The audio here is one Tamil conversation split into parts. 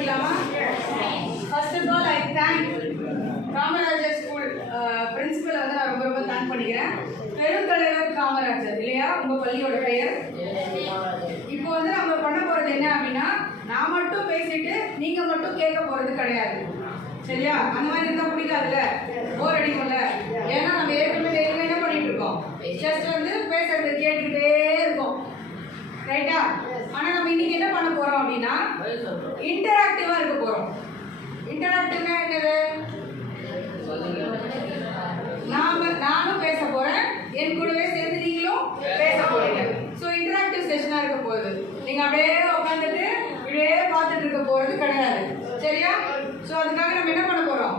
ஆரம்பிக்கலாமா? First of all I thank Kamarajar school பிரின்சிபலை வந்து நான் ரொம்ப ரொம்ப தேங்க் பண்ணிக்கிறேன். பெருந்தலைவர் காமராஜர் இல்லையா உங்க பள்ளியோட பெயர்? இப்போ வந்து நம்ம பண்ண போறது என்ன அப்படின்னா, நான் மட்டும் பேசிட்டு நீங்க மட்டும் கேட்க போறது கிடையாது. சரியா? அந்த மாதிரி இருந்தா பிடிக்காதுல்ல, போர் அடிக்கும்ல. ஏன்னா நம்ம ஏற்கனவே என்ன பண்ணிட்டு இருக்கோம், ஜஸ்ட் வந்து பேசுறது கேட்டுக்கிட்டே இருக்கோம். ரைட்டா? ஆனா நம்ம இன்னைக்கு என்ன பண்ண போறோம் அப்படின்னா, இன்டராக்டிவா இருக்க போறோம். இன்டராக்டிவ்னா என்னது? நானும் பேச போறேன், என் கூடவே சேர்ந்து நீங்களும் பேச போறீங்க. ஸோ இன்டராக்டிவ் செஷனா இருக்க போகுது. நீங்க அப்படியே உட்காந்துட்டு இப்படியே பார்த்துட்டு இருக்க போறது கிடையாது. சரியா? ஸோ அதுக்காக நம்ம என்ன பண்ண போறோம்,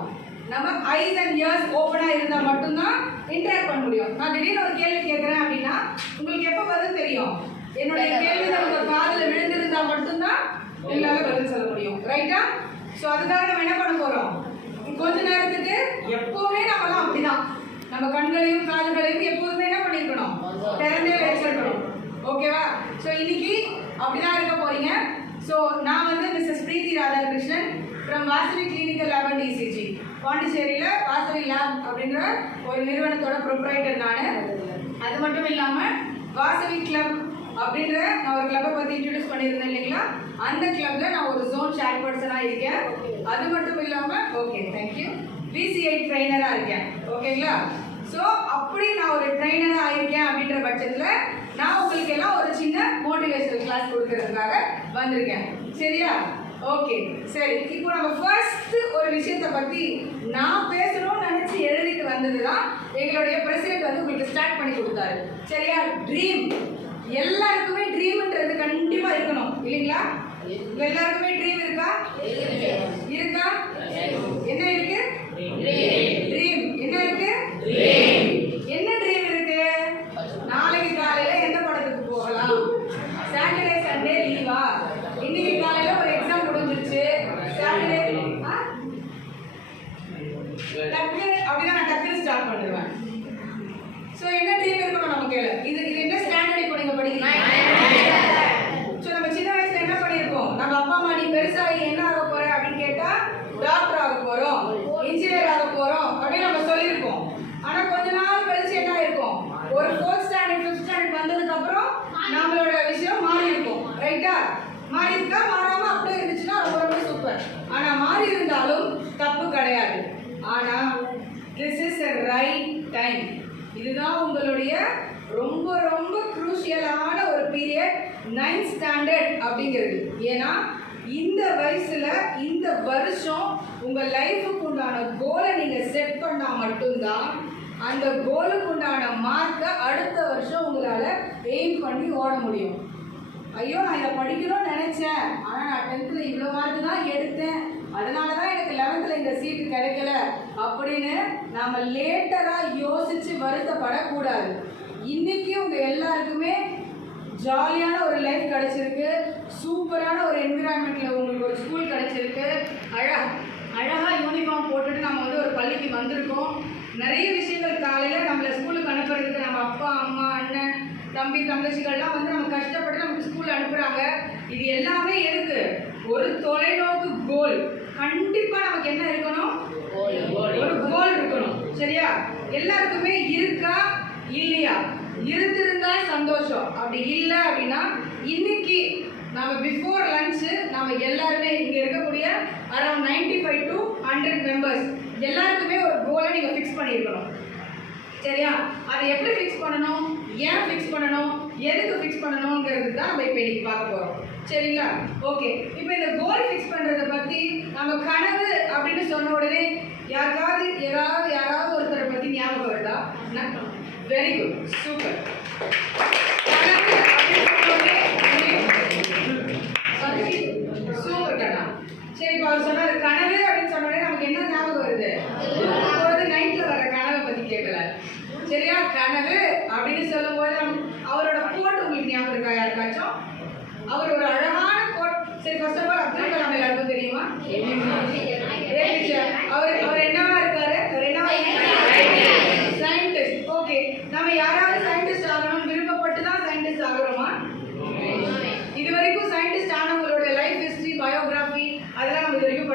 நம்ம ஐஸ் அண்ட் இயர்ஸ் ஓப்பனா இருந்தா மட்டும்தான் இன்டராக்ட் பண்ண முடியும். நான் திடீர்னு ஒரு கேள்வி கேட்கறேன் அப்படின்னா உங்களுக்கு எப்போ பதில் தெரியும்? என்னுடைய கேள்விகள் உங்க காதுல விழுந்திருந்தா மட்டும்தான் என்னால பதில் சொல்ல முடியும். ரைட்டா? ஸோ அதுக்காக நம்ம என்ன பண்ண போறோம், கொஞ்ச நேரத்துக்கு எப்பவுமே நம்மலாம் அப்படிதான், நம்ம கண்களையும் காதுகளையும் எப்போதுமே என்ன பண்ணிருக்கணும், திறந்தே வச்சிருக்கணும். ஓகேவா? ஸோ இன்னைக்கு அப்படிதான் இருக்க போறீங்க. ஸோ நான் வந்து Mrs Preethi Radhakrishnan from Vasavi clinical lab and ECG, பாண்டிச்சேரியில் வாசவி லேப் அப்படின்ற ஒரு நிறுவனத்தோட ப்ரொப்ரைட்டர் நான். அது மட்டும் இல்லாமல் வாசவி கிளப் அப்படின்ற நான் ஒரு கிளப்பை பற்றி இன்ட்ரடியூஸ் பண்ணியிருந்தேன் இல்லைங்களா, அந்த கிளப்பில் நான் ஒரு ஜோன் சேர்பர்சனாக இருக்கேன். அது மட்டும் இல்லாமல் ஓகே தேங்க்யூ பிசிஐ ட்ரெயினராக இருக்கேன். ஓகேங்களா? ஸோ அப்படி நான் ஒரு ட்ரெயினராக ஆயிருக்கேன் அப்படின்ற பட்சத்தில் நான் உங்களுக்கு எல்லாம் ஒரு சின்ன மோட்டிவேஷனல் கிளாஸ் கொடுக்கறதுக்காக வந்திருக்கேன். சரியா? ஓகே சரி. இப்போ நம்ம ஃபர்ஸ்ட் ஒரு விஷயத்தை பற்றி நான் பேசணும்னு நினச்சி எழுதிட்டு வந்தது தான் எங்களுடைய பிரசிடென்ட் வந்து உங்களுக்கு ஸ்டார்ட் பண்ணி கொடுத்தாரு. சரியா? ட்ரீம். எல்லாருக்குமே ட்ரீம்ன்றது கண்டிப்பாக இருக்கணும் இல்லைங்களா? எல்லாருக்குமே ட்ரீம் இருக்கா? இருக்கா? என்ன இருக்கு? ட்ரீம். என்ன இருக்கு? என்ன ட்ரீம் இருக்கு? நாளைக்கு காலையில எந்த படத்துக்கு போகலாம், சாட்டர்டே சண்டே லீவா, இன்னைக்கு காலையில ஒரு எக்ஸாம் முடிஞ்சிருச்சு, சாட்டர்டே டக்கு அப்படிதான் நான் டக்குன்னு ஸ்டார்ட் பண்ணிடுவேன். ஸோ என்ன ட்ரீம் இருக்கணும் நமக்கு? இது என்ன ஸ்டாண்டர்ட் இப்போ நீங்க படிக்கிறீங்க? ஸோ நம்ம சின்ன வயசுல என்ன பண்ணியிருக்கோம், நம்ம அப்பா அம்மா நீ பெருசாகி என்ன ஆக போற அப்படின்னு கேட்டா டாக்டர் ஆக போறோம், இன்ஜினியர் ஆக போறோம் அப்படின்னு நம்ம சொல்லியிருக்கோம். ஆனா கொஞ்ச நாள் கழிச்சு என்ன இருக்கும், ஒரு 4th ஸ்டாண்டர்ட் 5th ஸ்டாண்டர்ட் வந்ததுக்கு அப்புறம் நம்மளோட விஷயம் மாறி இருக்கும். ரைட்டா? மாறி இருக்கா? மாறாம அப்படியே இருந்துச்சுன்னா ரொம்ப ரொம்ப சூப்பர். ஆனா மாறி இருந்தாலும் தப்பு கிடையாது. ஆனா this is a right time. இதுதான் உங்களுடைய ரொம்ப ரொம்ப குரூஷியலான ஒரு பீரியட், 9th ஸ்டாண்டர்ட் அப்படிங்கிறது. ஏன்னா இந்த வயசுல இந்த வருஷம் உங்க லைஃபுக்கு உண்டான கோலை நீங்க செட் பண்ணா மட்டும்தான் அந்த கோலுக்கு உண்டான மார்க்கை அடுத்த வருஷம் உங்களால எய்ம் பண்ணி ஓட முடியும். ஐயோ நான் இதை படிக்கணும்னு நினைச்சேன், ஆனா நான் 10th இவ்வளோ மார்க் தான் எடுத்தேன், அதனாலதான் எனக்கு 11th இந்த சீட்டு கிடைக்கல அப்படின்னு நாம லேட்டரா யோசிச்சு வருத்தப்படக்கூடாது. இன்னைக்கு உங்க எல்லாருக்குமே ஜாலியான ஒரு லைஃப் கிடைச்சிருக்கு, சூப்பரான ஒரு என்விரான்மெண்ட்ல உங்களுக்கு ஒரு ஸ்கூல் கிடைச்சிருக்கு, அழகா யூனிஃபார்ம் போட்டுட்டு நம்ம வந்து ஒரு பள்ளிக்கு வந்திருக்கோம். நிறைய விஷயங்கள் காலையில் நம்மளை ஸ்கூலுக்கு அனுப்புறதுக்கு நம்ம அப்பா அம்மா அண்ணன் தம்பி தங்கச்சிகள்லாம் வந்து நம்ம கஷ்டப்பட்டு நமக்கு ஸ்கூல் அனுப்புகிறாங்க. இது எல்லாமே எதுக்கு? ஒரு தொலைநோக்கு கோல். கண்டிப்பாக நமக்கு என்ன இருக்கணும், ஒரு கோல் இருக்கணும். சரியா? எல்லாருக்குமே இருக்கா இல்லையா? இருந்திருந்தா சந்தோஷம், அப்படி இல்லை அப்படின்னா இன்னைக்கு நம்ம பிஃபோர் லஞ்ச் நம்ம எல்லாருமே இங்கே இருக்கக்கூடிய அரௌண்ட் 95 to 100 மெம்பர்ஸ் எல்லாருக்குமே ஒரு கோலை நீங்கள் ஃபிக்ஸ் பண்ணியிருக்கணும். சரியா? அதை எப்படி ஃபிக்ஸ் பண்ணணும், ஏன் ஃபிக்ஸ் பண்ணணும், எதுக்கு ஃபிக்ஸ் பண்ணணுங்கிறது தான் நம்ம இப்போ இன்னைக்கு பார்க்க போகிறோம். சரிங்களா? ஓகே. இப்போ இந்த கோல் ஃபிக்ஸ் பண்ணுறதை பற்றி நம்ம கனவு அப்படின்னு சொன்ன உடனே யாராவது ஒருத்தரை பற்றி ஞாபகம் வருதா? Very good, super. சூப்பர் கண்ணா. சரி, இப்போ அவர் சொன்னார் கனவு அப்படின்னு சொன்ன உடனே நமக்கு என்ன ஞாபகம் வருது? அப்போது நைட்ல வர கனவை பற்றி கேட்கல. சரியா? கனவு அப்படின்னு சொல்லும் போது அவரோட கோட் உங்களுக்கு ஞாபகம் இருக்கா யாருக்காச்சும்? அவர் ஒரு அழகான கோட். சரி, first of all Abdul Kalam எல்லாருக்கும் தெரியுமா? அவர் என்னவா இருக்காரு? அவர் என்னவா? சயின்டிஸ்ட். ஓகே. நம்ம யாராவது சயின்டிஸ்ட் ஆகணும்னு விருப்பப்பட்டு தான் சயின்டிஸ்ட் ஆகிறோமா? இது வரைக்கும் சயின்டிஸ்ட் ஆனவங்களோட லைஃப் ஹிஸ்டரி, பயோகிராஃபி அதெல்லாம்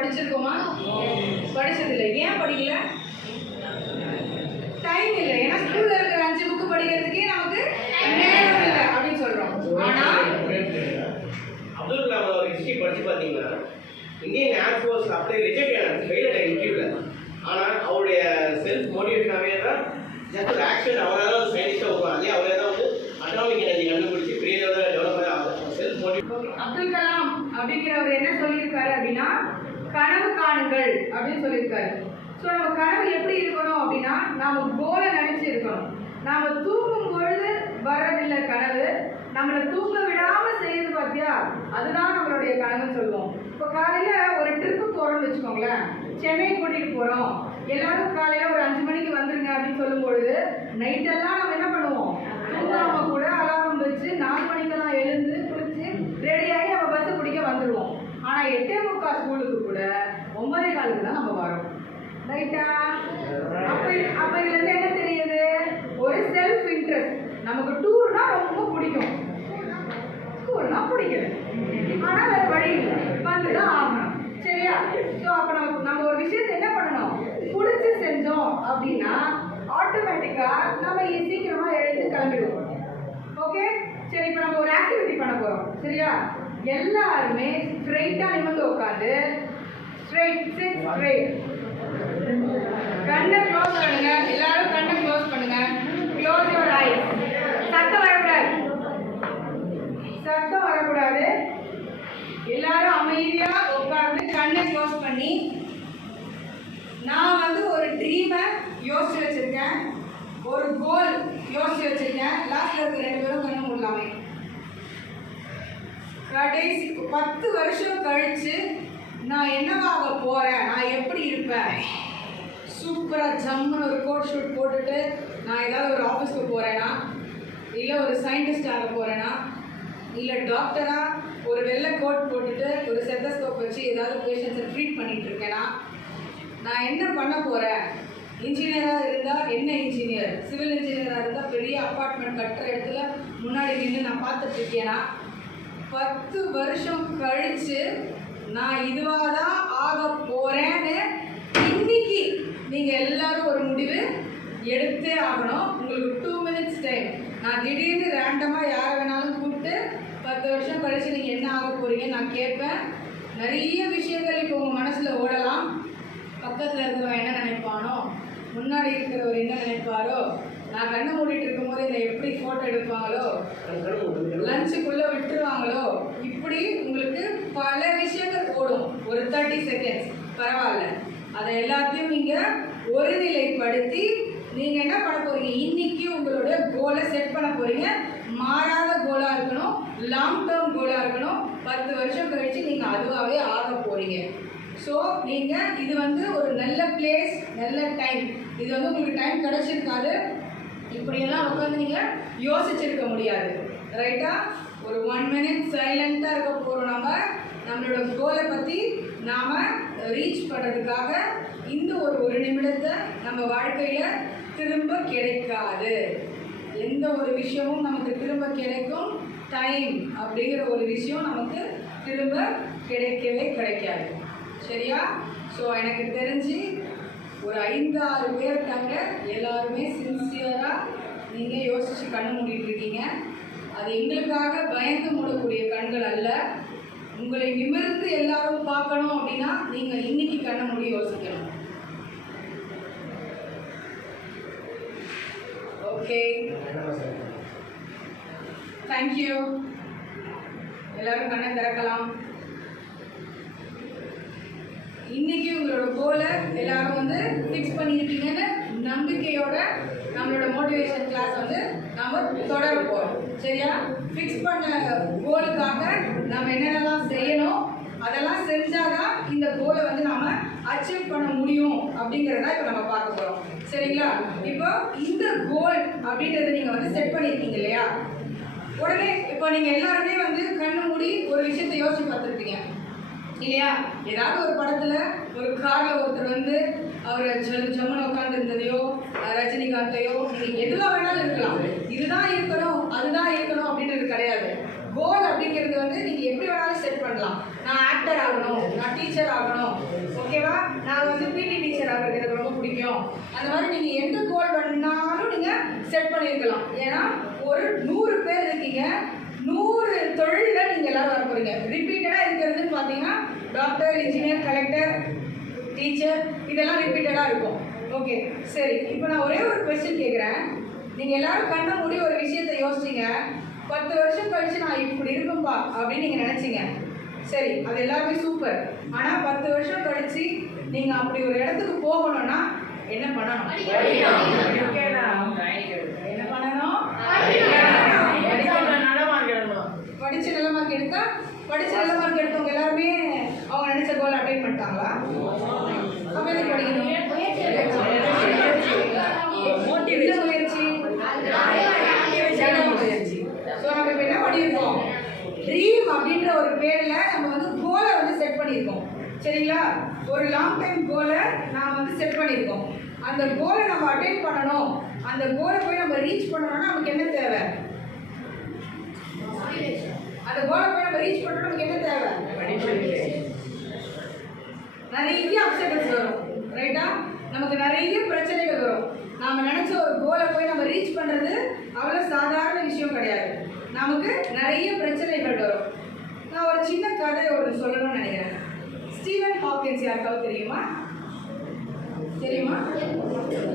படிச்சிருக்கோமா? படிச்சதில்லை. ஏன் படிக்கல? டைம் இல்லை. ஏன்னா ஸ்கூல்ல இருக்கிற 5 புக்கு படிக்கிறதுக்கே நமக்கு நேரம் இல்லை அப்படின்னு சொல்றோம். ஆனா அப்துல் கலாம் ஒரு ஹிஸ்டரி படிச்சு பார்த்தீங்கன்னா இந்தியன் ஏர்ஃபோர்ஸ் அப்படியே ரிஜெக்ட் ஆனாங்க ஃபெயில் ஆகிட்ட இன்டர்வியூவில். ஆனால் அவருடைய செல்ஃப் மோட்டிவேஷனாகவே தான் ஜஸ்ட் ஒரு ஆக்ஷன் அவரால் தான் சயின்டிஸ்டாக வருவாங்க. அதே அவரே தான் வந்து அட்டாமிக் எனர்ஜி கண்டுபிடிச்சி பெரிய லெவலில் டெவலப் ஆகும். செல்ஃப் மோட்டிவேட் அப்துல் கலாம் அப்படிங்கிறவர் என்ன சொல்லியிருக்காரு அப்படின்னா கனவு காணுங்கள் அப்படின்னு சொல்லியிருக்காரு. ஸோ நம்ம கனவு எப்படி இருக்கணும் அப்படின்னா நாம கோலை நினைச்சு இருக்கணும். நாம தூங்கும் பொழுது வரதில்லை கனவு, நம்மளை தூங்க விடாம செய்யுது பார்த்தியா, அதுதான் நம்மளுடைய கனவுன்னு சொல்லுவோம். இப்போ காலையில ஒரு ட்ரிப்பு போறோம்னு வச்சுக்கோங்களேன், சென்னை கூட்டிட்டு போறோம், எல்லாரும் காலையில ஒரு 5 மணிக்கு வந்துருங்க அப்படின்னு சொல்லும் பொழுது நைட்டெல்லாம் நம்ம என்ன பண்ணுவோம், தூங்காம கூட அலாரம் வச்சு 4 மணிக்கெல்லாம் எழுந்து குளிச்சு ரெடியாகி நம்ம பஸ் பிடிக்க வந்துடுவோம். ஆனா 8:45 ஸ்கூலுக்கு கூட 9:15 தான் நம்ம வரோம். ரைட்டா? அப்ப இதுல இருந்து என்ன தெரியுது, ஒரு செல்ஃப் இன்ட்ரெஸ்ட். நமக்கு டூர்னா ரொம்ப பிடிக்கும், ஸ்கூல்னா பிடிக்கல, ஆனா வேற வழி இல்லை, வந்துதான் ஆகணும். சரியா? ஸோ அப்ப நம்ம ஒரு விஷயத்தை என்ன பண்ணணும், பிடிச்சி செஞ்சோம் அப்படின்னா ஆட்டோமேட்டிக்கா நம்ம சீக்கிரமா எழுந்து கிளம்பிடுவோம். ஓகே? சரி, இப்போ நம்ம ஒரு ஆக்டிவிட்டி பண்ண போறோம். சரியா? எல்லாருமே ஸ்ட்ரைட்டா நிமிர்ந்து உட்காந்து ஸ்ட்ரைட் கண்ணை க்ளோஸ் பண்ணுங்க. எல்லாரும் கண்ணை க்ளோஸ் பண்ணுங்க. Close your eyes. சத்தம் வரக்கூடாது, சத்தம் வரக்கூடாது. எல்லாரும் அமைதியா உட்கார்ந்து கண்ணை க்ளோஸ் பண்ணி, நான் வந்து ஒரு ட்ரீமை யோசிச்சு வச்சிருக்கேன், ஒரு கோல் யோசிச்சு வச்சிருக்கேன். லாஸ்ட்ல இருக்க 2 பேரும் கண்ணு மூடலாமே. கடைசி 10 வருஷம் கழிச்சு நான் என்னவாக போறேன், நான் எப்படி இருப்பேன், சூப்பரா ஜம்முன்னு ஒரு கோட் ஷூட் போட்டுட்டு நான் ஏதாவது ஒரு ஆஃபீஸ்க்கு போறேன்னா, இல்லை ஒரு சயின்டிஸ்ட் ஆக போறேன்னா, இல்லை டாக்டரா ஒரு வெள்ளை கோட் போட்டுட்டு ஒரு ஸ்டெத்தஸ்கோப் வச்சு ஏதாவது பேஷண்ட்ஸை ட்ரீட் பண்ணிட்டு இருக்கேன்னா, நான் என்ன பண்ண போறேன், இன்ஜினியராக இருந்தால் என்ன இன்ஜினியர், சிவில் இன்ஜினியராக இருந்தால் பெரிய அப்பார்ட்மெண்ட் கட்டுற இடத்துல முன்னாடி நின்று நான் பார்த்துட்டு இருக்கேன்னா, 10 வருஷம் கழிச்சு நான் இதுவாக தான் ஆக போறேன்னு இன்னைக்கு நீங்கள் எல்லாரும் ஒரு முடிவு எடுத்தே ஆகணும். உங்களுக்கு 2 minutes டைம். நான் திடீர்னு ரேண்டமாக யாரை வேணாலும் கூப்பிட்டு 10 வருஷம் கழிச்சு நீங்கள் என்ன ஆக போறீங்க நான் கேட்பேன். நிறைய விஷயங்கள் இப்போ உங்கள் மனசில் ஓடலாம். பக்கத்தில் இருக்கிறவன் என்ன நினைப்பானோ, முன்னாடி இருக்கிறவர் என்ன நினைப்பாரோ, நான் கண்ணு மூடிட்டு இருக்கும்போது இதை எப்படி ஃபோட்டோ எடுப்பாங்களோ, லஞ்சுக்குள்ளே விட்டுருவாங்களோ, இப்படி உங்களுக்கு பல விஷயங்கள் ஓடும். ஒரு 30 செகண்ட்ஸ் பரவாயில்ல, அதை எல்லாத்தையும் நீங்கள் ஒருநிலைப்படுத்தி நீங்கள் என்ன பண்ண போகிறீங்க, இன்னைக்கு உங்களுடைய கோலை செட் பண்ண போகிறீங்க. மாறாத கோலாக இருக்கணும், லாங் டேர்ம் கோலாக இருக்கணும். 10 வருஷம் கழித்து நீங்கள் அதுவாகவே ஆக போகிறீங்க. ஸோ நீங்கள் இது வந்து ஒரு நல்ல பிளேஸ், நல்ல டைம். இது வந்து உங்களுக்கு டைம் கிடச்சிருக்காது, இப்படியெல்லாம் உட்காந்து நீங்கள் யோசிச்சிருக்க முடியாது. ரைட்டா? ஒரு 1 minute சைலண்ட்டாக இருக்க போகிறோம். நம்மளோட கோலை பற்றி நாம் ரீச் பண்ணுறதுக்காக இந்த ஒரு நிமிடத்தை நம்ம வாழ்க்கையில் திரும்ப கிடைக்காது. எந்த ஒரு விஷயமும் நமக்கு திரும்ப கிடைக்கும், டைம் அப்படிங்கிற ஒரு விஷயம் நமக்கு திரும்ப கிடைக்கவே கிடைக்காது. சரியா? ஸோ எனக்கு தெரிஞ்சு ஒரு 5-6 பேர் இருக்காங்க, எல்லாருமே சின்சியராக நீங்கள் யோசித்து கண்ணு மூடிட்டு இருக்கீங்க. அது எங்களுக்காக பயந்து மூடக்கூடிய கண்கள் அல்ல. உங்களை நிமிர்ந்து எல்லாரும் பார்க்கணும் அப்படின்னா நீங்கள் இன்னைக்கு கண்ணை மூடி யோசிக்கணும். Okay, thank you. எல்லாரும் கண்ணை திறக்கலாம். இன்னைக்கு உங்களோட கோலை எல்லாரும் வந்து ஃபிக்ஸ் பண்ணியிருக்கீங்கன்னு நம்பிக்கையோட நம்மளோட மோட்டிவேஷன் கிளாஸ் வந்து நம்ம தொடர போகிறோம். சரியா? ஃபிக்ஸ் பண்ண கோலுக்காக நம்ம என்னென்னலாம் செய்யணும், அதெல்லாம் செஞ்சாதான் இந்த கோலை வந்து நம்ம அச்சீவ் பண்ண முடியும் அப்படிங்கிறத இப்போ நம்ம பார்க்க போகிறோம். சரிங்களா? இப்போ இந்த கோல் அப்படின்றத நீங்கள் வந்து செட் பண்ணியிருக்கீங்க இல்லையா, உடனே இப்போ நீங்கள் எல்லாருமே வந்து கண்ணு மூடி ஒரு விஷயத்தை யோசிச்சு பார்த்துருப்பீங்க இல்லையா? ஏதாவது ஒரு படத்தில் ஒரு காரில் ஒருத்தர் வந்து அவர் ஜம்முன்னு உட்காந்து இருந்ததையோ, ரஜினிகாந்தையோ, நீங்கள் எதுவாக வேணாலும் இருக்கலாம். இதுதான் இருக்கணும் அதுதான் இருக்கணும் அப்படின்றது கிடையாது. கோல் அப்படிங்கிறது வந்து நீங்கள் எப்படி வேணாலும் செட் பண்ணலாம். நான் ஆக்டர் ஆகணும், நான் டீச்சர் டீச்சர் ஆகணும், ஓகேவா, நான் வந்து பிடி டீச்சர் ஆகிறது எனக்கு ரொம்ப பிடிக்கும், அந்த மாதிரி நீங்கள் எந்த கோல் பண்ணாலும் நீங்கள் செட் பண்ணியிருக்கலாம். ஏன்னா ஒரு 100 பேர் இருக்கீங்க, 100 தொழிலில் நீங்கள் எல்லோரும் வர போகிறீங்க. ரிப்பீட்டடாக இருக்கிறதுன்னு பார்த்தீங்கன்னா டாக்டர், இன்ஜினியர், கலெக்டர், டீச்சர், இதெல்லாம் ரிப்பீட்டடாக இருக்கும். ஓகே, சரி. இப்போ நான் ஒரே ஒரு கொஸ்டின் கேட்குறேன். நீங்கள் எல்லாரும் கண்ண மூடி ஒரு விஷயத்தை யோசிச்சிங்க, 10 வருஷம் கழிச்சு நான் இப்படி இருப்பேன்ப்பா அப்படின்னு நீங்கள் நினச்சிங்க. சரி, அது எல்லாருமே சூப்பர். ஆனால் 10 வருஷம் கழிச்சு நீங்கள் அப்படி ஒரு இடத்துக்கு போகணும்னா என்ன பண்ணணும்? என்ன பண்ணணும்? படிச்ச நல்ல மார்க் எடுத்தா, படிச்ச நல்ல மார்க் எடுத்தவங்க எல்லாருமே அவங்க நினைச்ச கோல் அட்டைன் பண்ணிட்டாங்களா? அப்ப எதுக்கு படிக்கணும்? முயற்சி. ஸோ நம்ம இப்போ என்ன பண்ணியிருக்கோம்? ட்ரீம் அப்படின்ற ஒரு பேர்ல நம்ம வந்து கோலை வந்து செட் பண்ணியிருக்கோம். சரிங்களா? ஒரு லாங் டைம் கோலை நாம் வந்து செட் பண்ணியிருக்கோம். அந்த கோலை நம்ம அட்டைன் பண்ணணும், அந்த கோலை போய் நம்ம ரீச் பண்ணணும்னா நமக்கு என்ன தேவை? அந்த கோலை போய் நம்ம ரீச் பண்ணணும், நமக்கு என்ன தேவை? நிறைய அப்செக்ட்ஸ் வரும், ரைட்டா? நமக்கு நிறைய பிரச்சனைகள் வரும். நாம நினைச்ச ஒரு கோலை போய் நம்ம ரீச் பண்றது அவ்வளவு சாதாரண விஷயம் கிடையாது. நமக்கு நிறைய பிரச்சனைகள் வரும். நான் ஒரு சின்ன கதை ஒரு சொல்லணும்னு நினைக்கிறேன். ஸ்டீவன் ஹாக்கின்ஸ் யாருக்காவது தெரியுமா? தெரியுமா?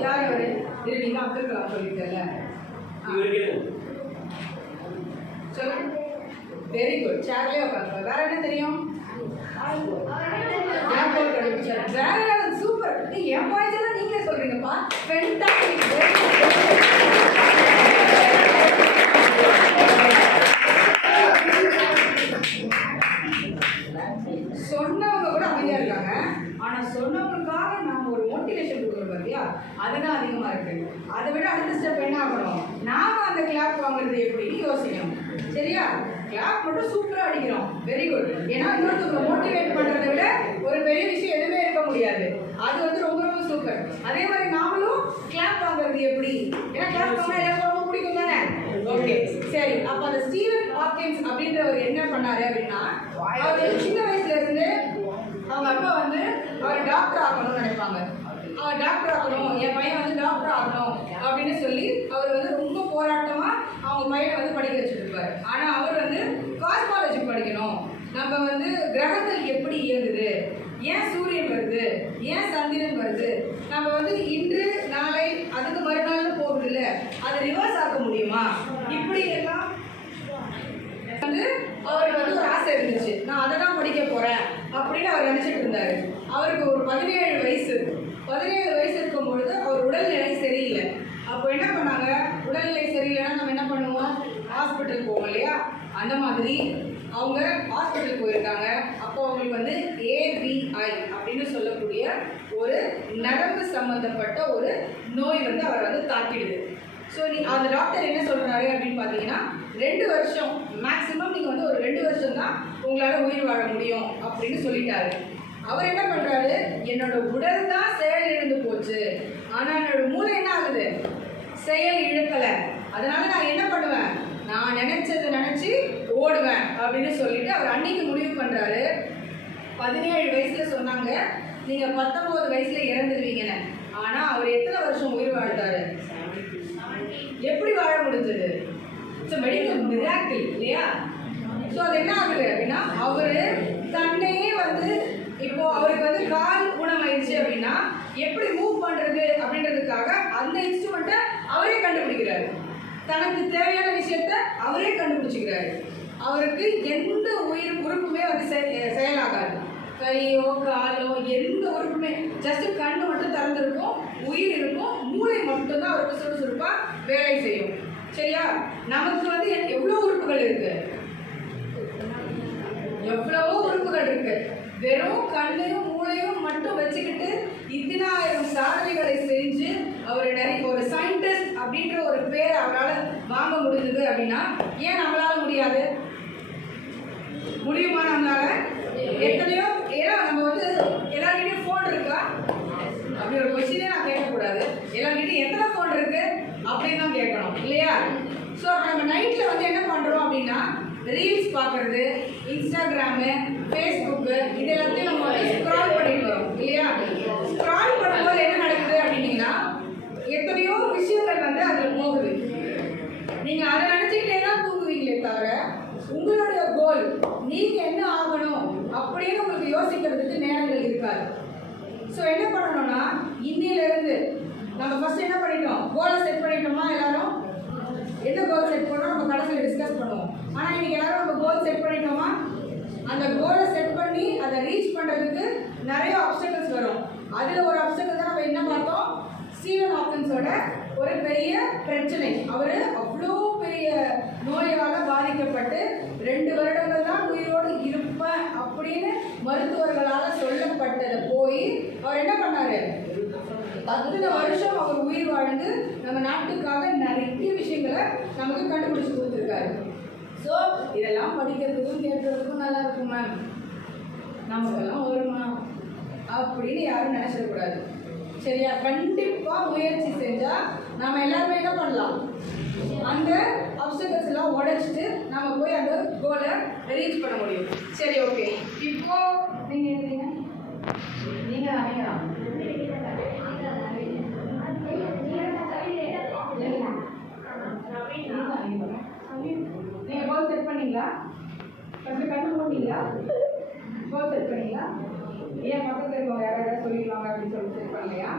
யார் அவரு? நீங்க அப்துல் கலாம் சொல்லிட்டல. சொல்லுங்க. Very good. சேர்லயே உட்காந்து. வேற என்ன தெரியும்? வேற சூப்பர். என் பாயிண்ட் எல்லாம் நீங்களே சொல்றீங்கப்பா. ஃபென்டாஸ்டிக். சொன்னவங்க கூட அமைதியா இருக்காங்க, ஆனா சொன்னவங்களுக்காக நாம ஒரு மோட்டிவேஷன் கொடுக்குறோம் பார்த்தியா, அதுதான் அதிகமா இருக்கு. அதை விட அடுத்த ஸ்டெப் என்ன ஆகணும்? நாம அந்த கிளாப் வாங்குறது எப்படின்னு யோசிக்கணும். சரியா? கிளாப் மட்டும் சூப்பரா அடிக்கிறோம், வெரி குட். ஏன்னா இன்னொருத்தவங்களை மோட்டிவேட் பண்றதை விட ஒரு பெரிய விஷயம் எதுவுமே இருக்க முடியாது. அது வந்து ரொம்ப ரொம்ப சூப்பர். அதே மாதிரி நாமளும் கிளாப் வாங்குறது எப்படி? ஏன்னா கிளாப் வாங்கினா எல்லாருக்கும் ரொம்ப பிடிக்கும் தானே? ஓகே, சரி. அப்ப அந்த ஸ்டீவன் ஹாக்கின்ஸ் அப்படின்றவர் என்ன பண்ணாரு அப்படின்னா, அவர் சின்ன வயசுல இருந்து அவங்க அப்பா வந்து அவர் டாக்டர் ஆகணும்னு நினைப்பாங்க. அவர் டாக்டர் ஆகணும், என் பையன் வந்து டாக்டர் ஆகணும் அப்படின்னு சொல்லி அவர் வந்து ரொம்ப போராட்டமா அவங்க பையனை வந்து படிக்க வச்சுட்டு இருப்பாரு. ஆனா அவர் வந்து காஸ்மாலஜி படிக்கணும், நம்ம வந்து கிரகங்கள் எப்படி இயங்குது, ஏன் சூரியன் வருது, ஏன் சந்திரன் வருது, நம்ம வந்து இன்று நாளை அதுக்கு மறுநாள்னு போகுது இல்லை, அதை ரிவர்ஸ் ஆக்க முடியுமா, இப்படி எல்லாம் வந்து அவருக்கு வந்து ஒரு ஆசை இருந்துச்சு. நான் அதை தான் படிக்க போறேன் அப்படின்னு அவர் நினைச்சிட்டு இருந்தாரு. அவருக்கு ஒரு 17 வயசு. 17 வயசு இருக்கும் பொழுது அவர் உடல்நிலை சரியில்லை. அப்போ என்ன பண்ணாங்க? உடல்நிலை சரியில்லைன்னா நம்ம என்ன பண்ணுவோம்? ஹாஸ்பிட்டல் போவோம் இல்லையா? அந்த மாதிரி அவங்க ஹாஸ்பிட்டல் போயிருக்காங்க. அப்போ அவங்களுக்கு வந்து AVI அப்படின்னு சொல்லக்கூடிய ஒரு நரம்பு சம்பந்தப்பட்ட ஒரு நோய் வந்து அவர் வந்து தாக்கிடுது. ஸோ அந்த டாக்டர் என்ன சொல்கிறாரு அப்படின்னு பார்த்தீங்கன்னா, 2 வருஷம் மேக்ஸிமம் நீங்கள் வந்து ஒரு 2 வருஷம் தான் உங்களால் உயிர் வாழ முடியும் அப்படின்னு சொல்லிட்டாரு. அவர் என்ன பண்ணுறாரு? என்னோட உடல் தான் செயல் இழந்து போச்சு, ஆனால் என்னோட மூளை என்ன ஆகுது? செயல் இழக்கலை. அதனால நான் என்ன பண்ணுவேன்? நான் நினைச்சதை நினச்சி ஓடுவேன் அப்படின்னு சொல்லிட்டு அவர் அன்னைக்கு முடிவு பண்ணுறாரு. 17 வயசுல சொன்னாங்க நீங்கள் 19 வயசுல இறந்துருவீங்கன்னு. ஆனால் அவர் எத்தனை வருஷம் உயிர் வாழ்ந்தாரு? எப்படி வாழ முடிஞ்சது? இட்ஸ் a medical miracle இல்லையா? ஸோ அது என்ன ஆகுது அப்படின்னா, அவர் தன்னையே வந்து இப்போ அவருக்கு வந்து கால் ஊனமாயிடுச்சு அப்படின்னா எப்படி மூவ் பண்ணுறது அப்படின்றதுக்காக அந்த இன்ஸ்ட்ருமெண்ட்டை அவரே கண்டுபிடிக்கிறாரு. தனக்கு தேவையான விஷயத்த அவரே கண்டுபிடிச்சிக்கிறாரு. அவருக்கு எந்த உயிர் உறுப்புமே வந்து செயலாகாது. கையோ காலோ எந்த உறுப்புமே, ஜஸ்ட் கண்ணு மட்டும் திறந்துருக்கும், உயிர் இருக்கும், மூளை மட்டும்தான் அவருக்கு சுறுசுறுப்பாக வேலை செய்யும். சரியா? நமக்கு வந்து எவ்வளோ உறுப்புகள் இருக்கு? எவ்வளவோ உறுப்புகள் இருக்கு. வெறும் கண்ணையும் மூளையும் மட்டும் வச்சுக்கிட்டு இத்தனாயிரம் சாதனைகளை செஞ்சு அவர் நிறைய ஒரு சயின்டிஸ்ட் அப்படின்ற ஒரு பேர் அவரால் வாங்க முடிஞ்சது அப்படின்னா ஏன் நம்மளால முடியாது? முடியுமா நம்மளால? எத்தனையோ, ஏன்னா நம்ம வந்து எல்லார்கிட்டையும் ஃபோன் இருக்கா அப்படி ஒரு கொஸ்டினே நான் கேட்கக்கூடாது. எல்லார்கிட்டையும் எத்தனை ஃபோன் இருக்கு அப்படின்னு தான் கேட்கணும் இல்லையா? ஸோ நம்ம நைட்டில் வந்து என்ன பண்ணுறோம் அப்படின்னா, ரீல்ஸ் பார்க்குறது, இன்ஸ்டாகிராமு, ஃபேஸ்புக்கு, இது எல்லாத்தையும் நம்ம வந்து இருக்காது. ஸோ என்ன பண்ணணும்னா இன்னிலிருந்து நம்ம ஃபர்ஸ்ட் என்ன பண்ணிட்டோம், கோலை செட் பண்ணிட்டோமா எல்லாரும்? எந்த கோல் செட் பண்ணோம் நம்ம கடைசியில் டிஸ்கஸ் பண்ணுவோம். ஆனால் இன்னைக்கு எல்லாரும் நம்ம கோல் செட் பண்ணிட்டோமா? அந்த கோலை செட் பண்ணி அதை ரீச் பண்ணுறதுக்கு நிறைய ஆப்ஸ்டக்கிள்ஸ் வரும். அதில் ஒரு ஆப்ஸ்டக்கிள் தான் நம்ம என்ன பார்த்தோம், ஸ்டீவன் ஹாக்கின்ஸோட ஒரு பெரிய பிரச்சனை. அவர் அவ்வளோ பெரிய நோயால் பாதிக்கப்பட்டு 2 வருடங்கள் தான் உயிரோடு இருப்பேன் அப்படின்னு மருத்துவர்களால் சொல்லப்பட்டதை போய் அவர் என்ன பண்ணாரு, 10 வருஷம் அவர் உயிர் வாழ்ந்து நம்ம நாட்டுக்காக நிறைய விஷயங்களை நமக்கு கண்டுபிடிச்சு கொடுத்துருக்காரு. ஸோ இதெல்லாம் படிக்கிறதுக்கும் கேட்கறதுக்கும் நல்லா இருக்கும் மேம், நமக்கெல்லாம் வருமா அப்படின்னு யாரும் நினைச்சிடக்கூடாது. சரியா? கண்டிப்பாக முயற்சி செஞ்சால் நம்ம எல்லாருமே என்ன பண்ணலாம், அந்த அப்சர்வர்ஸ் எல்லாம் உடைச்சிட்டு நம்ம போய் அந்த கோலை ரீச் பண்ண முடியும். சரி, ஓகே. இப்போ நீங்கள் எழுதுங்க. நீங்கள் அமையலாம். நீங்கள் கோல் செட் பண்ணீங்களா? ஃபஸ்ட்டு கண்டு போட்டீங்களா? கோல் செட் பண்ணீங்களா? ஏன் பக்கத்தில் இருக்கவங்க யாராவது சொல்லிடுவாங்க அப்படின்னு சொல்லி செட் பண்ணலையா?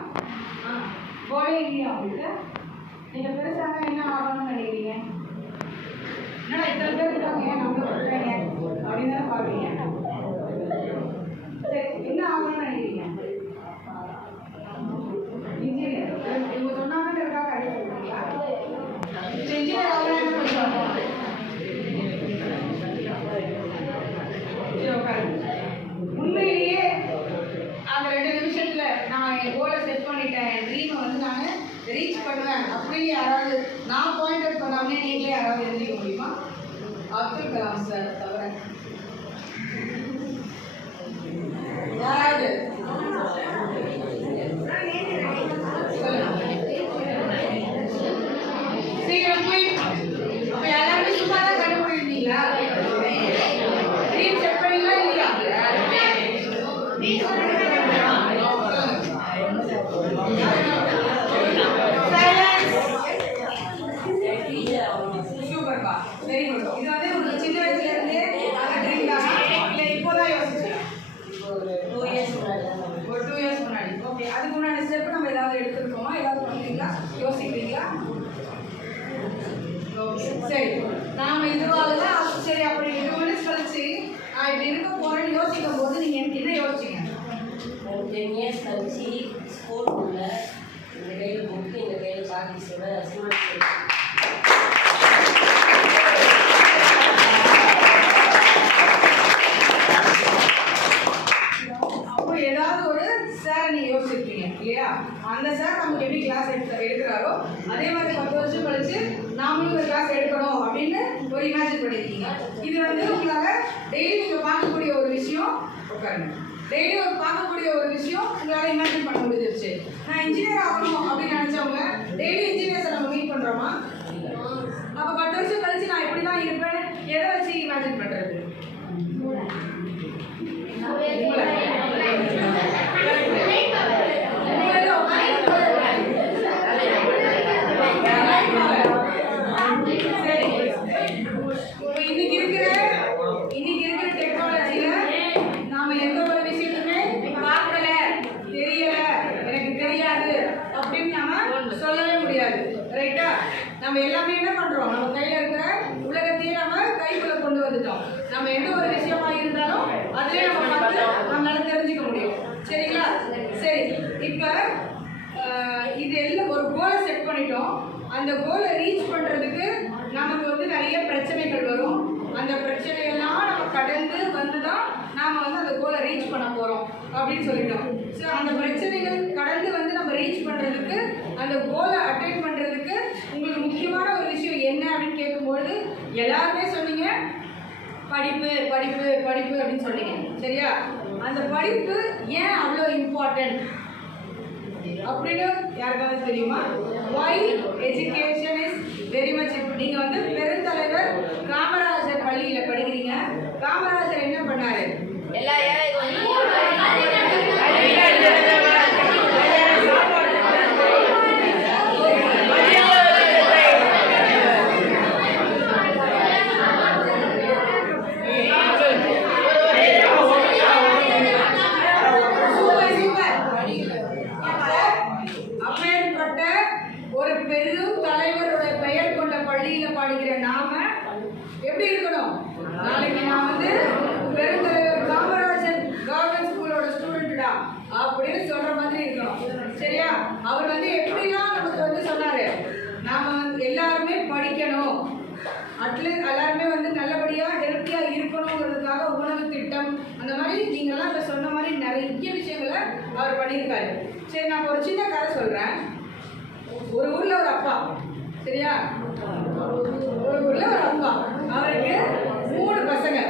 கோலே இல்லையா உங்களுக்கு? நீங்கள் பெருசாக என்ன ஆகணும்னு நினைக்கிறீங்க? என்னடா இத்தனை பேர் இருக்காங்க, ஏன் நம்மள பண்ணுறாங்க அப்படின்னு தானே பார்க்குறீங்க. சரி, என்ன ஆகணும்னு நினைக்கிறீங்க? இன்ஜினியர். இவங்க சொன்னாங்கன்னு இருக்கா கரெக்டாக சொல்லுங்களா? இன்ஜினியர் ஆகணும் என்ன பண்ணுவாங்க? உண்மையிலேயே அந்த 2 நிமிஷத்துல நான் என் கோலை செட் பண்ணிட்டேன், என் ட்ரீமை வந்து நான் ரீச் பண்ணுவேன் அப்படின்னு யாராவது நான் பாயிண்ட் அவுட் பண்ணாமலே நீங்களே யாராவது எழுதிக்க முடியுமா? அப்துல் கலாம் சார் தவிர யாராவது சீக்கிரம் போய் அப்ப எல்லாருமே சும்மா தான் கண்டுபிடிக்கிறீங்களா? ட்ரீம் செட் பண்ணீங்களா இல்லையா? சூப்பர்ப்பா, வெரி குட். இது வந்து உங்களுக்கு சின்ன வயசுல இருந்தே அந்த ட்ரீம் தானா இல்லை இப்போதான் யோசிச்சீங்க? ஒரு 2 இயர்ஸ் முன்னாடி. ஓகே, அதுக்கு முன்னாடி ஸ்டெப் நம்ம ஏதாவது எடுத்துருக்கோமா? ஏதாவது பண்ணுறீங்களா? யோசிக்கிறீங்களா? ஓகே, சரி. நாம இதுவாக சரி அப்படி 2 மினிட்ஸ் கழிச்சு நான் இப்படி இருக்க போறேன்னு யோசிக்கும் போது நீங்க எனக்கு என்ன யோசிச்சீங்க? 10 இயர்ஸ் கழிச்சு ஸ்கூலுக்குள்ள இந்த கையில் புக்கு இந்த கையில் பாக்கிஸோட ஸ்டூடெண்ட்ஸ் அப்போ ஏதாவது ஒரு சார் நீங்க யோசிச்சிருப்பீங்க இல்லையா? அந்த சார் நமக்கு எப்படி கிளாஸ் எடுக்கிறாரோ அதே மாதிரி 10 வருஷம் கழிச்சு நாமளும் ஒரு கிளாஸ் எடுக்கணும் அப்படின்னு ஒரு இமேஜின் பண்ணியிருக்கீங்க. இது வந்து உங்களால டெய்லி நீங்க பார்க்கக்கூடிய ஒரு விஷயம், உட்காருங்க, டெய்லி பார்க்கக்கூடிய ஒரு விஷயம் உங்களால் இமேஜின் பண்ண முடிஞ்சிருச்சு. நான் இன்ஜினியர் ஆகணும் அப்படின்னு நினச்சவங்க டெய்லி இன்ஜினியர்ஸை நம்ம மீட் பண்ணுறோமா? அப்போ 10 வருஷம் கழிச்சு நான் எப்படி தான் இருப்பேன், எதை வச்சு இமேஜின் பண்ணுறது? இன்னைக்கு இருக்கிற டெக்னாலஜியில நாம எந்த ஒரு விஷயத்துமே பார்க்கல, தெரியல, எனக்கு தெரியாது அப்படின்னு நாம சொல்லவே முடியாது. ரைட்டா? நம்ம எல்லாமே என்ன பண்றோம், நம்ம கையில இருக்கிற உலகத்தையே நம்ம கைக்குள்ள கொண்டு வந்துட்டோம். நம்ம எந்த ஒரு விஷயமா இருந்தாலும் அதுவே நம்ம பார்த்து நம்மளால தெரிஞ்சுக்க முடியும். சரிங்களா? சரி, இப்ப இது எல்லாம் ஒரு கோலை செட் பண்ணிட்டோம். அந்த கோலை ரீச் பண்றதுக்கு நமக்கு வந்து நிறைய பிரச்சனைகள் வரும். அந்த பிரச்சனையெல்லாம் நம்ம கடந்து வந்து தான் நாம வந்து அந்த கோலை ரீச் பண்ண போறோம் அப்படின்னு சொல்லிட்டோம். ஸோ அந்த பிரச்சனைகள் கடந்து வந்து நம்ம ரீச் பண்றதுக்கு, அந்த கோலை அட்டைன் பண்றதுக்கு உங்களுக்கு முக்கியமான ஒரு விஷயம் என்ன அப்படின்னு கேட்கும்போது எல்லாருமே சொன்னீங்க படிப்பு படிப்பு படிப்பு அப்படின்னு சொன்னீங்க. சரியா? அந்த படிப்பு ஏன் அவ்வளோ இம்பார்ட்டன்ட் அப்படின்னு யாருக்காவது தெரியுமா? Why education is very much important. நீங்க வந்து பெருந்தலைவர் காமராஜர் பள்ளியில படிக்கிறீங்க. காமராஜர் என்ன பண்ணாரு? எல்லா சரியா? அவர் வந்து எப்படிலாம் நமக்கு வந்து சொன்னாரு, நாம வந்து எல்லாருமே படிக்கணும், அட்லீஸ்ட் எல்லாருமே வந்து நல்லபடியா ஹெல்த்தியா இருக்கணுங்கிறதுக்காக உணவு திட்டம், அந்த மாதிரி நீங்கெல்லாம் இப்ப சொன்ன மாதிரி நிறைய விஷயங்களை அவர் பண்ணியிருக்காரு. சரி, நான் ஒரு சின்ன கதை சொல்றேன். ஒரு ஊர்ல ஒரு அப்பா, சரியா? ஒரு ஊர்ல ஒரு அப்பா, அவருக்கு 3 பசங்க,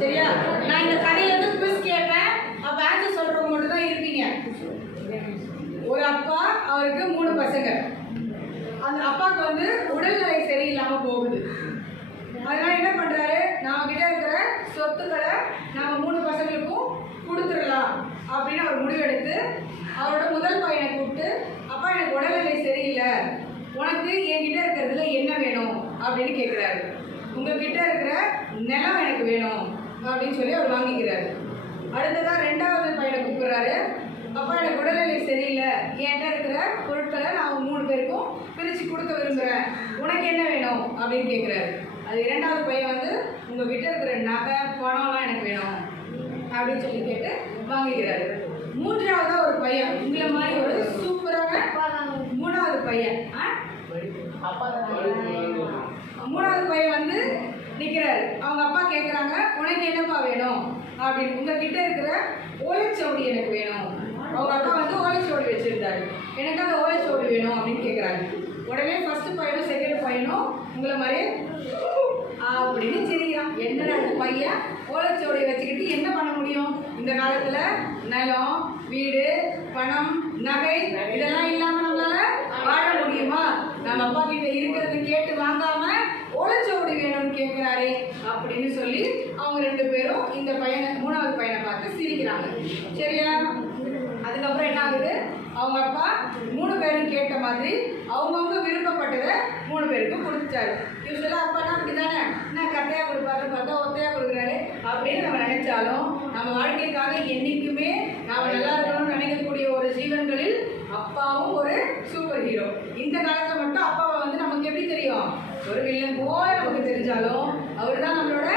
சரியா? நான் இந்த கதையில இருந்து குவிஸ் கேட்டேன், அப்ப ஆன்சர் சொல்றவங்க மட்டும் தான் இருப்பீங்க. ஒரு அப்பா, அவருக்கு 3 பசங்க. அந்த அப்பாவுக்கு வந்து உடல்நிலை சரியில்லாம போகுது. அதனால என்ன பண்றாரு, நம்ம கிட்ட இருக்கிற சொத்துக்களை நம்ம 3 பசங்களுக்கும் கொடுத்துடலாம் அப்படின்னு அவர் முடிவெடுத்து அவரோட முதல் பையனை கூப்பிட்டு, அப்பா எனக்கு உடல்நிலை சரியில்லை, உனக்கு என்கிட்ட இருக்கிறதுல என்ன வேணும் அப்படின்னு கேட்குறாரு. உங்ககிட்ட இருக்கிற நிலம் எனக்கு வேணும் அப்படின்னு சொல்லி அவர் வாங்கிக்கிறாரு. அடுத்ததா 2வது பையனை கூப்பிடுறாரு. அப்பா எனக்கு உடல்நிலை சரியில்லை, என்கிட்ட இருக்கிற பொருட்களை நான் 3 பேருக்கும் பிரித்து கொடுக்க விரும்புகிறேன், உனக்கு என்ன வேணும் அப்படின்னு கேட்குறாரு. அது 2வது பையன் வந்து உங்ககிட்ட இருக்கிற நகை பணம்லாம் எனக்கு வேணும் அப்படின்னு சொல்லி கேட்டு வாங்கிக்கிறாரு. 3வதா ஒரு பையன், உங்களை மாதிரி ஒரு சூப்பரான 3வது பையன், 3வது பையன் வந்து நிற்கிறாரு. அவங்க அப்பா கேட்குறாங்க, உனக்கு என்னப்பா வேணும் அப்படின்னு. உங்ககிட்ட இருக்கிற ஓலைச்சுவடி எனக்கு வேணும். அவங்க அப்பா வந்து ஓலைச்சுவடி வச்சிருந்தாரு, எனக்கு அந்த ஓலைச்சுவடி வேணும் அப்படின்னு கேட்குறாங்க. உடனே ஃபர்ஸ்ட் பையனும் செகண்ட் பையனும் உங்களை மாதிரி அப்படின்னு சிரிக்கிறான். என்னடா அந்த பையன் ஓலைச்சுவடியை வச்சுக்கிட்டு என்ன பண்ண முடியும்? இந்த காலத்துல நிலம், வீடு, பணம், நகை இதெல்லாம் இல்லாம நம்மளால வாழ முடியுமா? நம்ம அப்பா கிட்ட இருக்கிறது கேட்டு வாங்காம ஓலைச்சுவடி வேணும்னு கேட்கிறாரே அப்படின்னு சொல்லி அவங்க 2 பேரும் இந்த பையனை 3வது பையனை பார்த்து சிரிக்கிறாங்க. சரியா? அதுக்கப்புறம் என்ன ஆகுது, அவங்க அப்பா 3 பேரும் கேட்ட மாதிரி அவங்கவுங்க விருப்பப்பட்டதை 3 பேருக்கும் கொடுத்துட்டாரு. யூஸ்வலாக அப்பானா அப்படி தானே, என்ன கட்டையாக கொடுப்பாரு, பார்த்தா ஒத்தையாக கொடுக்குறாரு அப்படின்னு நம்ம நினைச்சாலும், நம்ம வாழ்க்கைக்காக என்றைக்குமே நாம் நல்லா இருக்கணும்னு நினைக்கக்கூடிய ஒரு ஜீவன்களில் அப்பாவும் ஒரு சூப்பர் ஹீரோ. இந்த காலத்தில் மட்டும் அப்பாவை வந்து நமக்கு எப்படி தெரியும், ஒரு வில்லன் போல நமக்கு தெரிஞ்சாலும் அவர் தான் நம்மளோட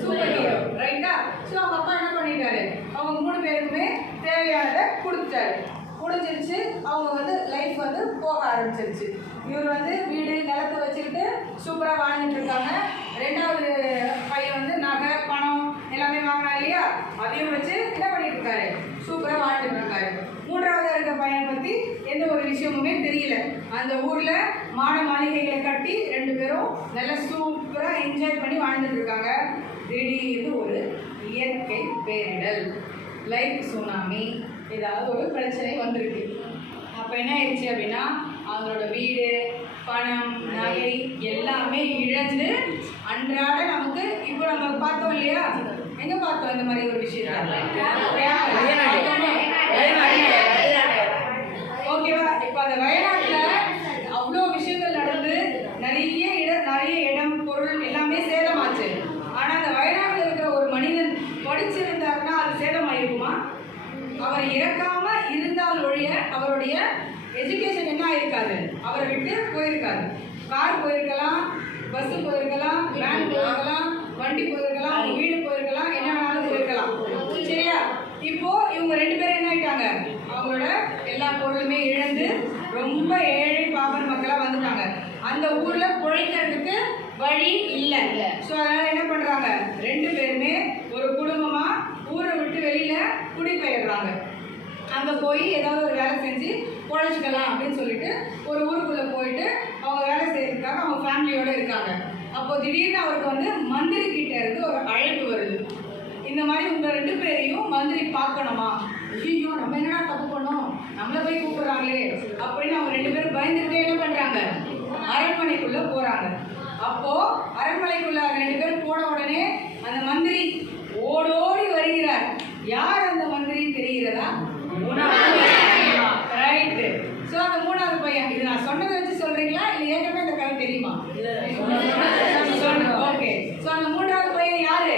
சூப்பர் ஹீரோ, ரைட்டா? ஸோ அவங்க அப்பா என்ன பண்ணிட்டாரு, அவங்க 3 பேருக்குமே தேவையானதை கொடுத்துட்டாரு. முடிஞ்சிருச்சு, அவங்க வந்து லைஃப் வந்து போக ஆரம்பிச்சிருச்சு. இவர் வந்து வீடு நிலத்தை வச்சுக்கிட்டு சூப்பராக வாழ்ந்துட்டு இருக்காங்க. 2வது பையன் வந்து நகை பணம் எல்லாமே வாங்கினா இல்லையா, அதையும் வச்சு என்ன பண்ணிட்டு இருக்காரு, சூப்பராக வாழ்ந்துட்டு இருக்காரு. 3வதா இருக்க பையனை பற்றி எந்த ஒரு விஷயமுமே தெரியல. அந்த ஊரில் மாளிகைகளை கட்டி 2 பேரும் நல்லா சூப்பராக என்ஜாய் பண்ணி வாழ்ந்துட்டு இருக்காங்க. திடீர்னு ஒரு இயற்கை பேரிடர், லைக் சுனாமி, ஏதாவது ஒரு பிரச்சனை வந்திருக்கு. அப்போ என்ன ஆயிடுச்சு அப்படின்னா, அவங்களோட வீடு பணம் நகை எல்லாமே இழந்து அன்றாட நமக்கு இப்போ நம்ம பார்த்தோம் இல்லையா, எங்க பார்த்தோம் இந்த மாதிரி ஒரு விஷயம், ஓகேவா? இப்போ அந்த வயநாட்டில் அவ்வளோ விஷயங்கள் நடந்து நிறைய இடம் பொருள் எல்லாமே சேதமாச்சு. ஆனால் அந்த வயநாட்டில் இருக்கிற ஒரு மனிதன் படிச்சிருந்தாருன்னா அது சேதமாயிருக்குமா? அவர் இறக்காம இருந்தால் ஒழிய அவருடைய எஜுகேஷன் என்ன ஆயிருக்காது, அவரை விட்டு போயிருக்காது. கார் போயிருக்கலாம், பஸ் போயிருக்கலாம், வேன் போயிருக்கலாம், வண்டி போயிருக்கலாம், வீடு போயிருக்கலாம், என்ன வேணாலும் போயிருக்கலாம். சரியா? இப்போ இவங்க 2 பேரும் என்ன ஆயிட்டாங்க, அவங்களோட எல்லா பொருளுமே இழந்து ரொம்ப ஏழை பாமர மக்களா வந்துட்டாங்க. அந்த ஊர்ல பிழைக்கிறதுக்கு வழி இல்லை. ஸோ அதனால என்ன பண்றாங்க, 2 பேருமே ஒரு குடும்பமா ஊரை விட்டு வெளியில குடிபெயர்றாங்க. அங்கே போய் ஏதாவது ஒரு வேலை செஞ்சு பொழைச்சிக்கலாம் அப்படின்னு சொல்லிட்டு ஒரு ஊருக்குள்ளே போயிட்டு அவங்க வேலை செய்யறதுக்காக அவங்க ஃபேமிலியோடு இருக்காங்க. அப்போ திடீர்னு அவருக்கு வந்து மந்திரி கிட்ட இருந்து ஒரு அழைப்பு வருது, இந்த மாதிரி உங்கள் 2 பேரையும் மந்திரி பார்க்கணுமா. ஐயோ நம்ம என்னடா தப்பு பண்ணோம், நம்மளை போய் கூப்பிடுறாங்களே அப்படின்னு அவங்க 2 பேரும் பயந்துக்கிட்டே என்ன பண்ணுறாங்க, அரண்மனைக்குள்ளே போகிறாங்க. அப்போது அரண்மனைக்குள்ளே 2 பேரும் போன உடனே அந்த மந்திரி ஓடோடி வருகிறார். யார் அந்த மந்திரி தெரிகிறதா? ரைட்டு. ஸோ அந்த 3வது பையன், இது நான் சொன்னதை வச்சு சொல்றீங்களா இல்லை ஏற்கனவே இந்த கதை தெரியுமா? ஓகே. ஸோ அந்த 3வது பையன் யாரு?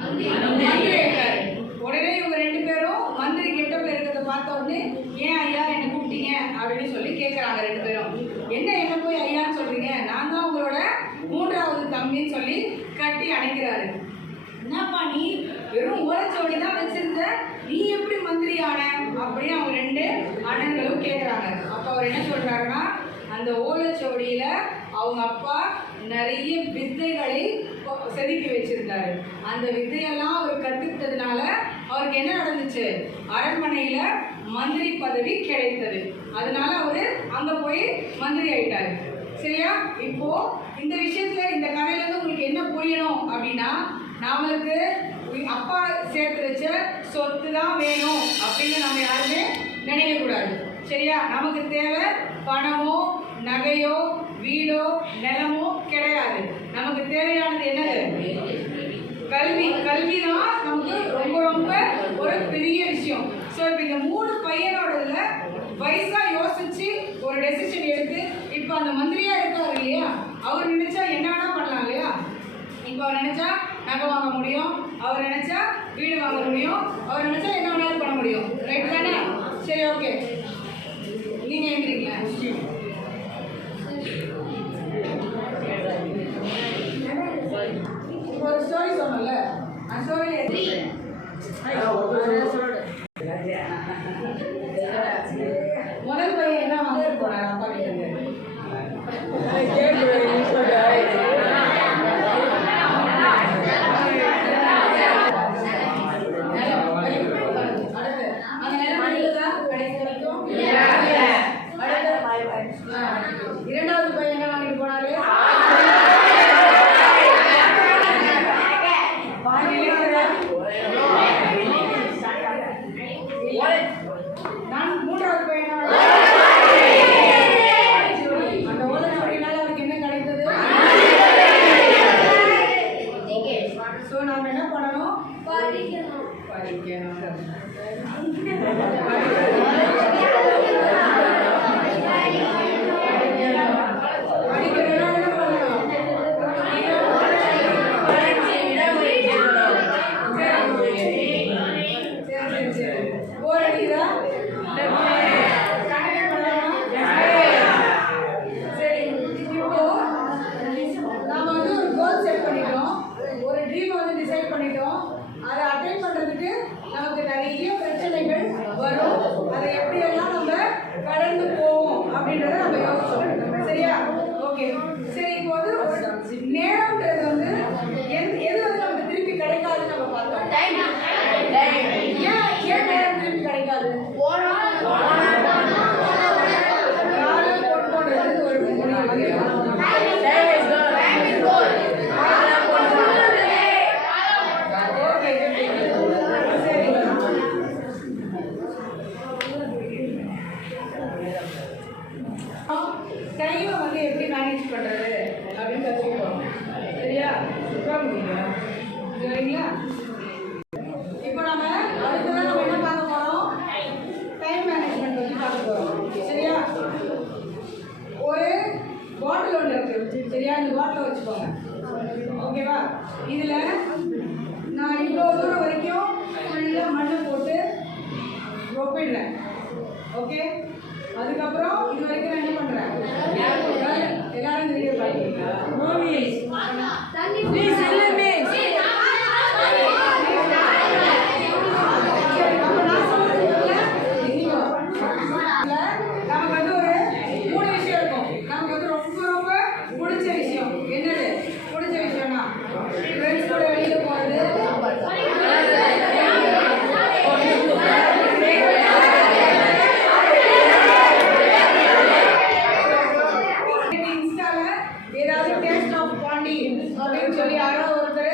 மந்திரி இருக்காரு. உடனே இவங்க 2 பேரும் மந்திரி கெட்டப்ல இருக்கிறத பார்த்த உடனே, ஏன் ஐயா என்னை கூப்பிட்டீங்க அப்படின்னு சொல்லி கேட்குறாங்க 2 பேரும். என்ன போய் ஐயான்னு சொல்றீங்க, நான் தான் உங்களோட 3வது தம்பின்னு சொல்லி கட்டி அணைக்கிறாரு. என்னப்பா நீ வெறும் ஓலைச்சுவடி தான் வச்சிருந்த, நீ எப்படி மந்திரி ஆன அப்படின்னு அவங்க 2 அண்ணன்களும் கேட்குறாங்க. அப்போ அவர் என்ன சொல்றாருன்னா, அந்த ஓலைச்சுவடியில அவங்க அப்பா நிறைய வித்தைகளை செதுக்கி வச்சிருந்தாரு. அந்த வித்தையெல்லாம் அவர் கற்றுக்கிட்டதுனால அவருக்கு என்ன நடந்துச்சு, அரண்மனையில மந்திரி பதவி கிடைத்தது. அதனால அவரு அங்க போய் மந்திரி ஆயிட்டாரு. சரியா? இப்போ இந்த விஷயத்துல இந்த கதையில இருந்து உங்களுக்கு என்ன புரியணும் அப்படின்னா, நம்மளுக்கு அப்பா சேர்த்து வச்ச சொத்து தான் வேணும் அப்படின்னு நம்ம யாருமே நினைக்க கூடாது. சரியா? நமக்கு தேவை பணமோ நகையோ வீடோ நிலமோ கிடையாது. நமக்கு தேவையானது என்னது? கல்வி. கல்வி தான் நமக்கு ரொம்ப ரொம்ப ஒரு பெரிய விஷயம். ஸோ இப்போ இந்த 3 பையனோடதுல வயசா யோசிச்சு ஒரு டெசிஷன் எடுத்து இப்போ அந்த மந்திரியா இருக்காரு இல்லையா, அவர் நினைச்சா என்ன வேணா பண்ணலாம் இல்லையா? இப்போ அவர் நினைச்சா நகை வாங்க முடியும், அவர் நினைச்சா வீடு வாங்க முடியும், அவர் நினைச்சா என்ன வேணாலும் பண்ண முடியும். ரைட் தானே? சரி, ஓகே. நீங்க எழுந்திருக்கீங்களா? ஒரு ஸ்டோரி சொன்னல, அந்த ஸ்டோரியில முதல் பையன் என்ன வாங்கிட்டு போனார் அப்பா கிட்ட இருந்து? இரண்டாவது பையன் என்ன வாங்கிட்டு போனாரு? மூன்றாவது பையன் அந்த ஓலைச்சுவடினால அவருக்கு என்ன கிடைத்தது? ஸோ நாம என்ன பண்ணணும்? படிக்கணும். அதை அட்டைன் பண்றதுக்கு நமக்கு நிறைய பிரச்சனைகள் வரும். அதை எப்படியெல்லாம் நம்ம கடந்து போவோம் அப்படின்றத நம்ம யோசிச்சோம். சரியா? ஓகே. சரி, இப்போ வந்து நேரம்ன்றது வந்து எது வந்து நமக்கு திருப்பி கிடைக்காதுன்னு நம்ம பார்த்தோம். ஏன் நேரம் திருப்பி கிடைக்காது? டைமை வந்து எப்படி மேனேஜ் பண்ணுறது அப்படின்னு கற்றுக்கிட்டோம். சரியா? சரிங்களா? இப்போ நம்ம அடுத்ததான் நம்ம என்ன பார்க்க போகிறோம்? டைம் மேனேஜ்மெண்ட் வந்து பார்க்க போகிறோம். சரியா? ஒரு பாட்டில் ஒன்று இருக்குது. சரியா? இந்த பாட்டில் வச்சுக்கோங்க. ஓகேவா? இதில் நான் இவ்வளோ தூரம் வரைக்கும் ஃபுல்லாக மண்ணை போட்டு ஒப்பிடுறேன். ஓகே? அதுக்கப்புறம் இது வரைக்கும் நான் என்ன பண்றேன்? எல்லாரும் இந்த வீடியோ பாத்தீங்களா? நமக்கு வந்து ஒரு 3 விஷயம் இருக்கும். நமக்கு வந்து ரொம்ப ரொம்ப பிடிச்ச விஷயம் என்னது? பிடிச்ச விஷயம்னா ஃப்ரெண்ட்ஸ் கூட வெளியில போறது, இன்ஸ்டால ஏதாவது டேஸ்ட் ஆஃப் பாண்டி அப்படின்னு சொல்லி யாராவது ஒருத்தர்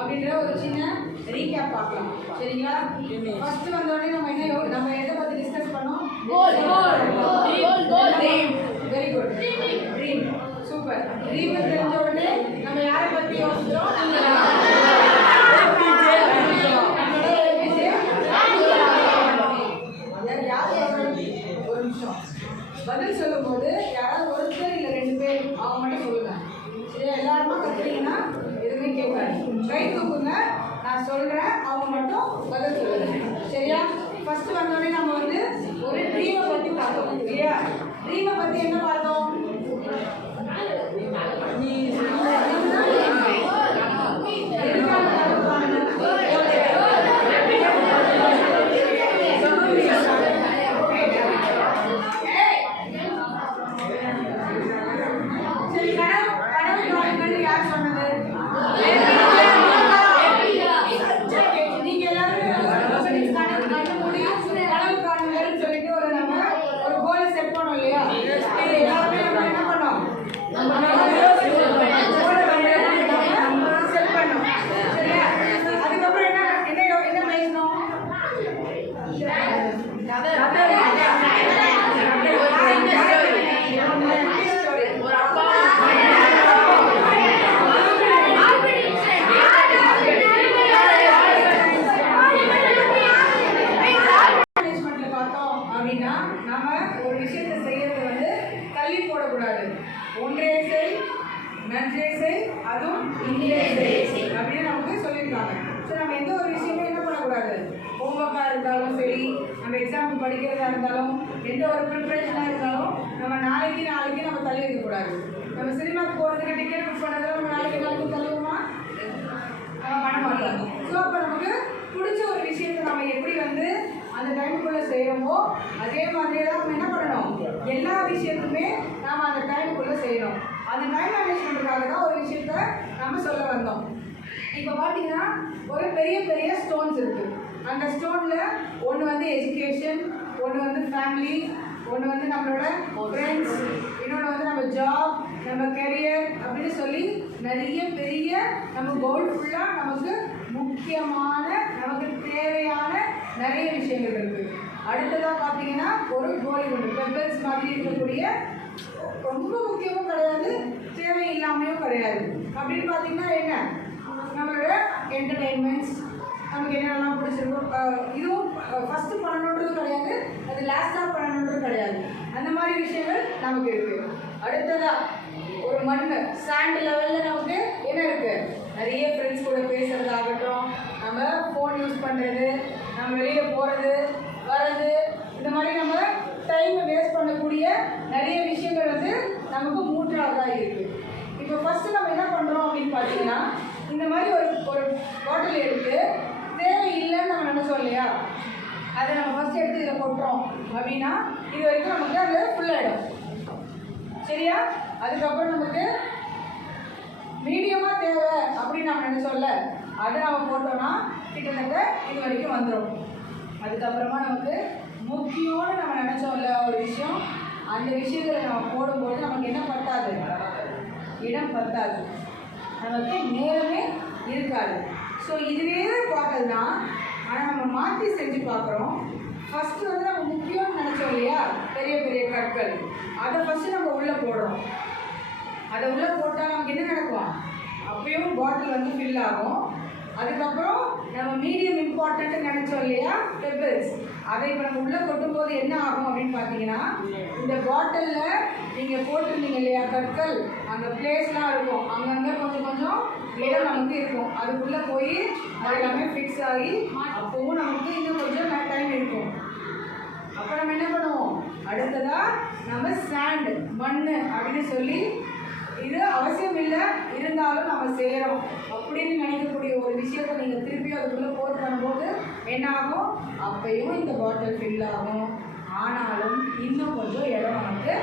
அப்படின்ற ஒரு சின்ன ரீகேப் பார்க்கலாம். சரிங்களா? ஃபர்ஸ்ட் வந்தோடனே நம்ம எதை பத்தி டிஸ்கஸ் பண்ணோம்? Very good. Dream. Super. Dream தெரிஞ்ச உடனே நம்ம யாரை பத்தி யோசிச்சோம்? ஒரு நிமிஷம். பதில் சொல்லும்போது யாராவது ஒருத்தர் இல்லை 2 பேர் அவங்க மட்டும் சொல்லுங்க. சரியா? எல்லாருமா கத்துறீங்கன்னா எதுவுமே கேட்காது. கை தூக்குங்க, நான் சொல்றேன், அவங்க மட்டும் பதில் சொல்லுங்க. சரியா? ஃபர்ஸ்ட் வந்தோடனே நம்ம ஒரு ட்ரீமை பத்தி பார்த்தோம் இல்லையா? ட்ரீமை பத்தி என்ன பார்த்தோம்? படிக்கிறதா இருந்தாலும் எந்த ஒரு ப்ரிப்பரேஷனாக இருந்தாலும் நம்ம நாளைக்கு நம்ம தள்ளி வைக்கக்கூடாது. நம்ம சினிமாவுக்கு போகிறதுக்கு டிக்கெட் புக் பண்ணுறதுல நம்ம நாளைக்கு தள்ளுவோமா? நம்ம பண்ண மாட்டோம். ஸோ அப்போ நமக்கு பிடிச்ச ஒரு விஷயத்தை நம்ம எப்படி அந்த டைமுக்குள்ளே செய்கிறோமோ அதே மாதிரியே தான் நம்ம என்ன பண்ணணும்? எல்லா விஷயத்துமே நாம் அந்த டைமுக்குள்ளே செய்யணும். அந்த டைம் மேனேஜ்மெண்ட்டுக்காக தான் ஒரு விஷயத்த நம்ம சொல்ல வந்தோம். இப்போ பார்த்தீங்கன்னா ஒரு பெரிய பெரிய ஸ்டோன்ஸ் இருக்குது. அந்த ஸ்டோனில் ஒன்று எஜுகேஷன், ஒன்று ஃபேமிலி, ஒன்று நம்மளோட ஃப்ரெண்ட்ஸ், இன்னொன்று நம்ம ஜாப், நம்ம கெரியர் அப்படின்னு சொல்லி நிறைய பெரிய நம்ம கோல் ஃபுல்லாக நமக்கு முக்கியமான நமக்கு தேவையான நிறைய விஷயங்கள் இருக்குது. அடுத்ததாக பார்த்தீங்கன்னா ஒரு கோல் உண்டு. பெப்பர்ஸ் மாதிரி இருக்கக்கூடிய ரொம்ப முக்கியமும் கிடையாது, தேவையில்லாமையும் கிடையாது. அப்படின்னு பார்த்தீங்கன்னா என்ன? நம்மளோட என்டர்டெயின்மெண்ட்ஸ், நமக்கு என்னென்னலாம் பிடிச்சிருக்கோ இதுவும் ஃபஸ்ட்டு பண்ணணுன்றது கிடையாது, அது லாஸ்ட்டாக பண்ணணுன்றது கிடையாது. அந்த மாதிரி விஷயங்கள் நமக்கு இருக்குது. அடுத்ததாக ஒரு சாண்ட் லெவலில் நமக்கு என்ன இருக்குது? நிறைய ஃப்ரெண்ட்ஸ் கூட பேசுகிறதாகட்டும், நம்ம ஃபோன் யூஸ் பண்ணுறது, நம்ம வெளியில் போகிறது வர்றது, இந்த மாதிரி நம்ம டைமை வேஸ்ட் பண்ணக்கூடிய நிறைய விஷயங்கள் நமக்கு மூன்றாவதாக இருக்குது. இப்போ ஃபஸ்ட்டு நம்ம என்ன பண்ணுறோம் அப்படின்னு பார்த்தீங்கன்னா, இந்த மாதிரி ஒரு பாட்டில் எடுத்து தேவையில்லைன்னு நம்ம நினைச்சோம் இல்லையா, அதை நம்ம ஃபஸ்ட் எடுத்து இதில் கொட்டுறோம் அப்படின்னா இது வரைக்கும் நமக்கு அது ஃபுல்லாகிடும். சரியா? அதுக்கப்புறம் நமக்கு மீடியமாக தேவை அப்படின்னு நம்ம நினைச்சோம்ல, அதை நம்ம போட்டோம்னா கிட்டத்தட்ட இது வரைக்கும் வந்துடும். அதுக்கப்புறமா நமக்கு முக்கியம்னு நம்ம நினச்சோம்ல ஒரு விஷயம், அந்த விஷயத்தில் நம்ம போடும்போது நமக்கு என்ன பத்தாது? இடம் பத்தாது, நமக்கு நேரமே இருக்காது. ஸோ இதுவே பாட்டில் தான், ஆனால் நம்ம மாற்றி செஞ்சு பார்க்குறோம். ஃபஸ்ட்டு நம்ம முக்கியம்னு நினச்சோம் இல்லையா, பெரிய பெரிய கற்கள், அதை ஃபஸ்ட்டு நம்ம உள்ளே போடுறோம். அதை உள்ளே போட்டால் நமக்கு என்ன நடக்கும்? அப்பயும் பாட்டில் ஃபில் ஆகும். அதுக்கப்புறம் நம்ம மீடியம் இம்பார்ட்டன்ட்டு நினச்சோம் இல்லையா, பெப்பிள்ஸ், அதை இப்போ நம்ம உள்ளே கொட்டும்போது என்ன ஆகும் அப்படின்னு பார்த்தீங்கன்னா, இந்த பாட்டிலில் நீங்கள் போட்டிருந்தீங்க இல்லையா கற்கள், அந்த பிளேஸ்லாம் இருக்கும், அங்கங்கே கொஞ்சம் கொஞ்சம் இடம் நமக்கு இருக்கும். அதுக்குள்ளே போய் அது எல்லாமே ஃபிக்ஸ் ஆகி அப்போவும் நமக்கு இன்னும் கொஞ்சம் டைம் இருக்கும். அப்போ நம்ம என்ன பண்ணுவோம்? அடுத்ததாக நம்ம சாண்ட், மண் அப்படின்னு சொல்லி, இது அவசியம் இல்லை இருந்தாலும் நம்ம செய்கிறோம் அப்படின்னு நினைக்கக்கூடிய ஒரு விஷயத்தை நீங்கள் திருப்பி அதுக்குள்ளே போட்டு பண்ணும்போது என்ன ஆகும்? அப்பையும் இந்த பாட்டில் ஃபில் ஆகும், ஆனாலும் இன்னும் கொஞ்சம் இடம் நமக்கு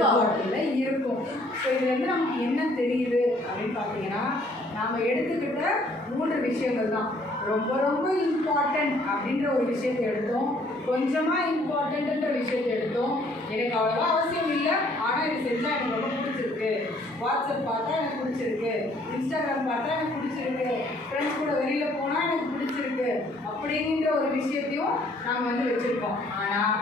பாட்டிலில் இருக்கும். ஸோ இதுலேருந்து நமக்கு என்ன தெரியுது அப்படின்னு பார்த்தீங்கன்னா, நாம் எடுத்துக்கிட்ட 3 விஷயங்கள் தான். ரொம்ப ரொம்ப இம்பார்ட்டன்ட் அப்படின்ற ஒரு விஷயத்தை எடுத்தோம், கொஞ்சமாக இம்பார்ட்டன்ட்ன்ற விஷயத்தை எடுத்தோம், எனக்கு அவ்வளோவா அவசியம் இல்லை, ஆனால் இது செஞ்சால் எனக்கு ரொம்ப பிடிச்சிருக்கு. வாட்ஸ்அப் பார்த்தா எனக்கு பிடிச்சிருக்கு, இன்ஸ்டாகிராம் பார்த்தா எனக்கு பிடிச்சிருக்கு, ஃப்ரெண்ட்ஸ் கூட வெளியில் போனால் எனக்கு பிடிச்சிருக்கு அப்படிங்கிற ஒரு விஷயத்தையும் நாங்கள் வந்து வச்சுருக்கோம். ஆனால்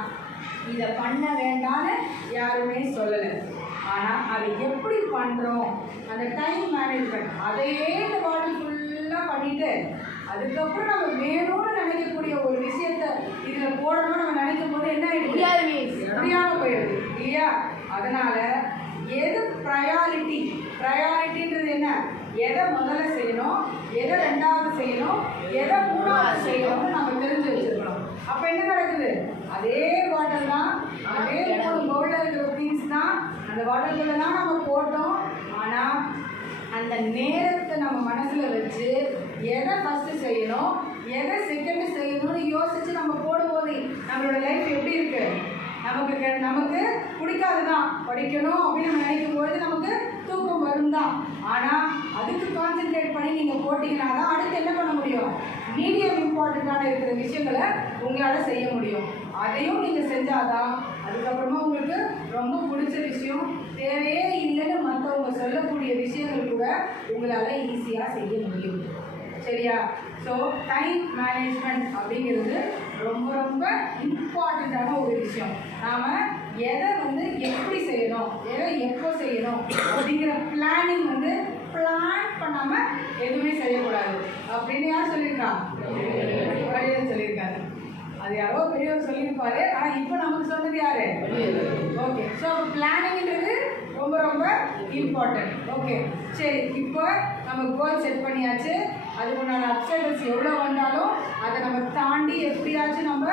இதை பண்ண வேண்டாம்னு யாருமே சொல்லலை. ஆனால் அதை எப்படி பண்ணுறோம், அந்த டைம் மேனேஜ்மெண்ட், அதையே இந்த பாடி ஃபுல்லாக பண்ணிவிட்டு அதுக்கப்புறம் நம்ம வேணும்னு நினைக்கக்கூடிய ஒரு விஷயத்த இதில் போடணும்னு நம்ம நினைக்கும் போது என்ன ஆகிடுது, முடியாமல் போயிடுது இல்லையா? அதனால் எது ப்ரையாரிட்டின்றது என்ன, எதை முதல்ல செய்யணும், எதை ரெண்டாவது செய்யணும், எதை மூணாவது செய்யணும்னு நம்ம தெரிஞ்சு வச்சுருக்கணும். அப்போ என்ன நடக்குது, அதே பாட்டில் தான், அதே 3 பவுலில் இருக்கிற திங்ஸ் தான், அந்த பாட்டில்குள்ளே தான் நம்ம போட்டோம். ஆனால் அந்த நேரத்தை நம்ம மனசில் வச்சு எதை ஃபஸ்ட்டு செய்யணும், எதை செகண்டு செய்யணும்னு யோசித்து நம்ம போடும்போது நம்மளோட லைஃப் எப்படி இருக்குது, நமக்கு பிடிக்காது தான், படிக்கணும் அப்படின்னு நம்ம நினைக்கும் பொழுது நமக்கு தூக்கம் வரும் தான். ஆனால் அதுக்கு கான்சென்ட்ரேட் பண்ணி நீங்கள் போட்டிங்கன்னா தான் அடுத்து என்ன பண்ண முடியும், மீடியம் இம்பார்ட்டண்ட்டான இருக்கிற விஷயங்களை உங்களால் செய்ய முடியும். அதையும் நீங்கள் செஞ்சாதான் அதுக்கப்புறமா உங்களுக்கு ரொம்ப பிடிச்ச விஷயம், தேவையே இல்லைன்னு மற்றவங்க சொல்லக்கூடிய விஷயங்கள் கூட உங்களால் ஈஸியாக செய்ய முடியும். சரியா? ஸோ டைம் மேனேஜ்மெண்ட் அப்படிங்கிறது ரொம்ப ரொம்ப இம்பார்ட்டண்ட்டான ஒரு விஷயம். நாம் எதை வந்து எப்படி செய்யணும், எதை எப்போ செய்யணும் அப்படிங்கிற பிளானிங் வந்து பிளான் பண்ணாமல் எதுவுமே செய்யக்கூடாது அப்படின்னு யார் சொல்லியிருக்கா, வழியில் சொல்லியிருக்காரு. அது யாரோ பெரியவர் சொல்லியிருப்பாரு, ஆனால் இப்போ நமக்கு சொன்னது யாரு? ஓகே. ஸோ பிளானிங்கிறது ரொம்ப ரொம்ப இம்பார்ட்டன்ட். ஓகே, சரி. இப்போ நம்ம கோல் செட் பண்ணியாச்சு, அதுக்குண்டான அப்சைடல்ஸ் எவ்வளோ வந்தாலும் அதை நம்ம தாண்டி எப்படியாச்சும் நம்ம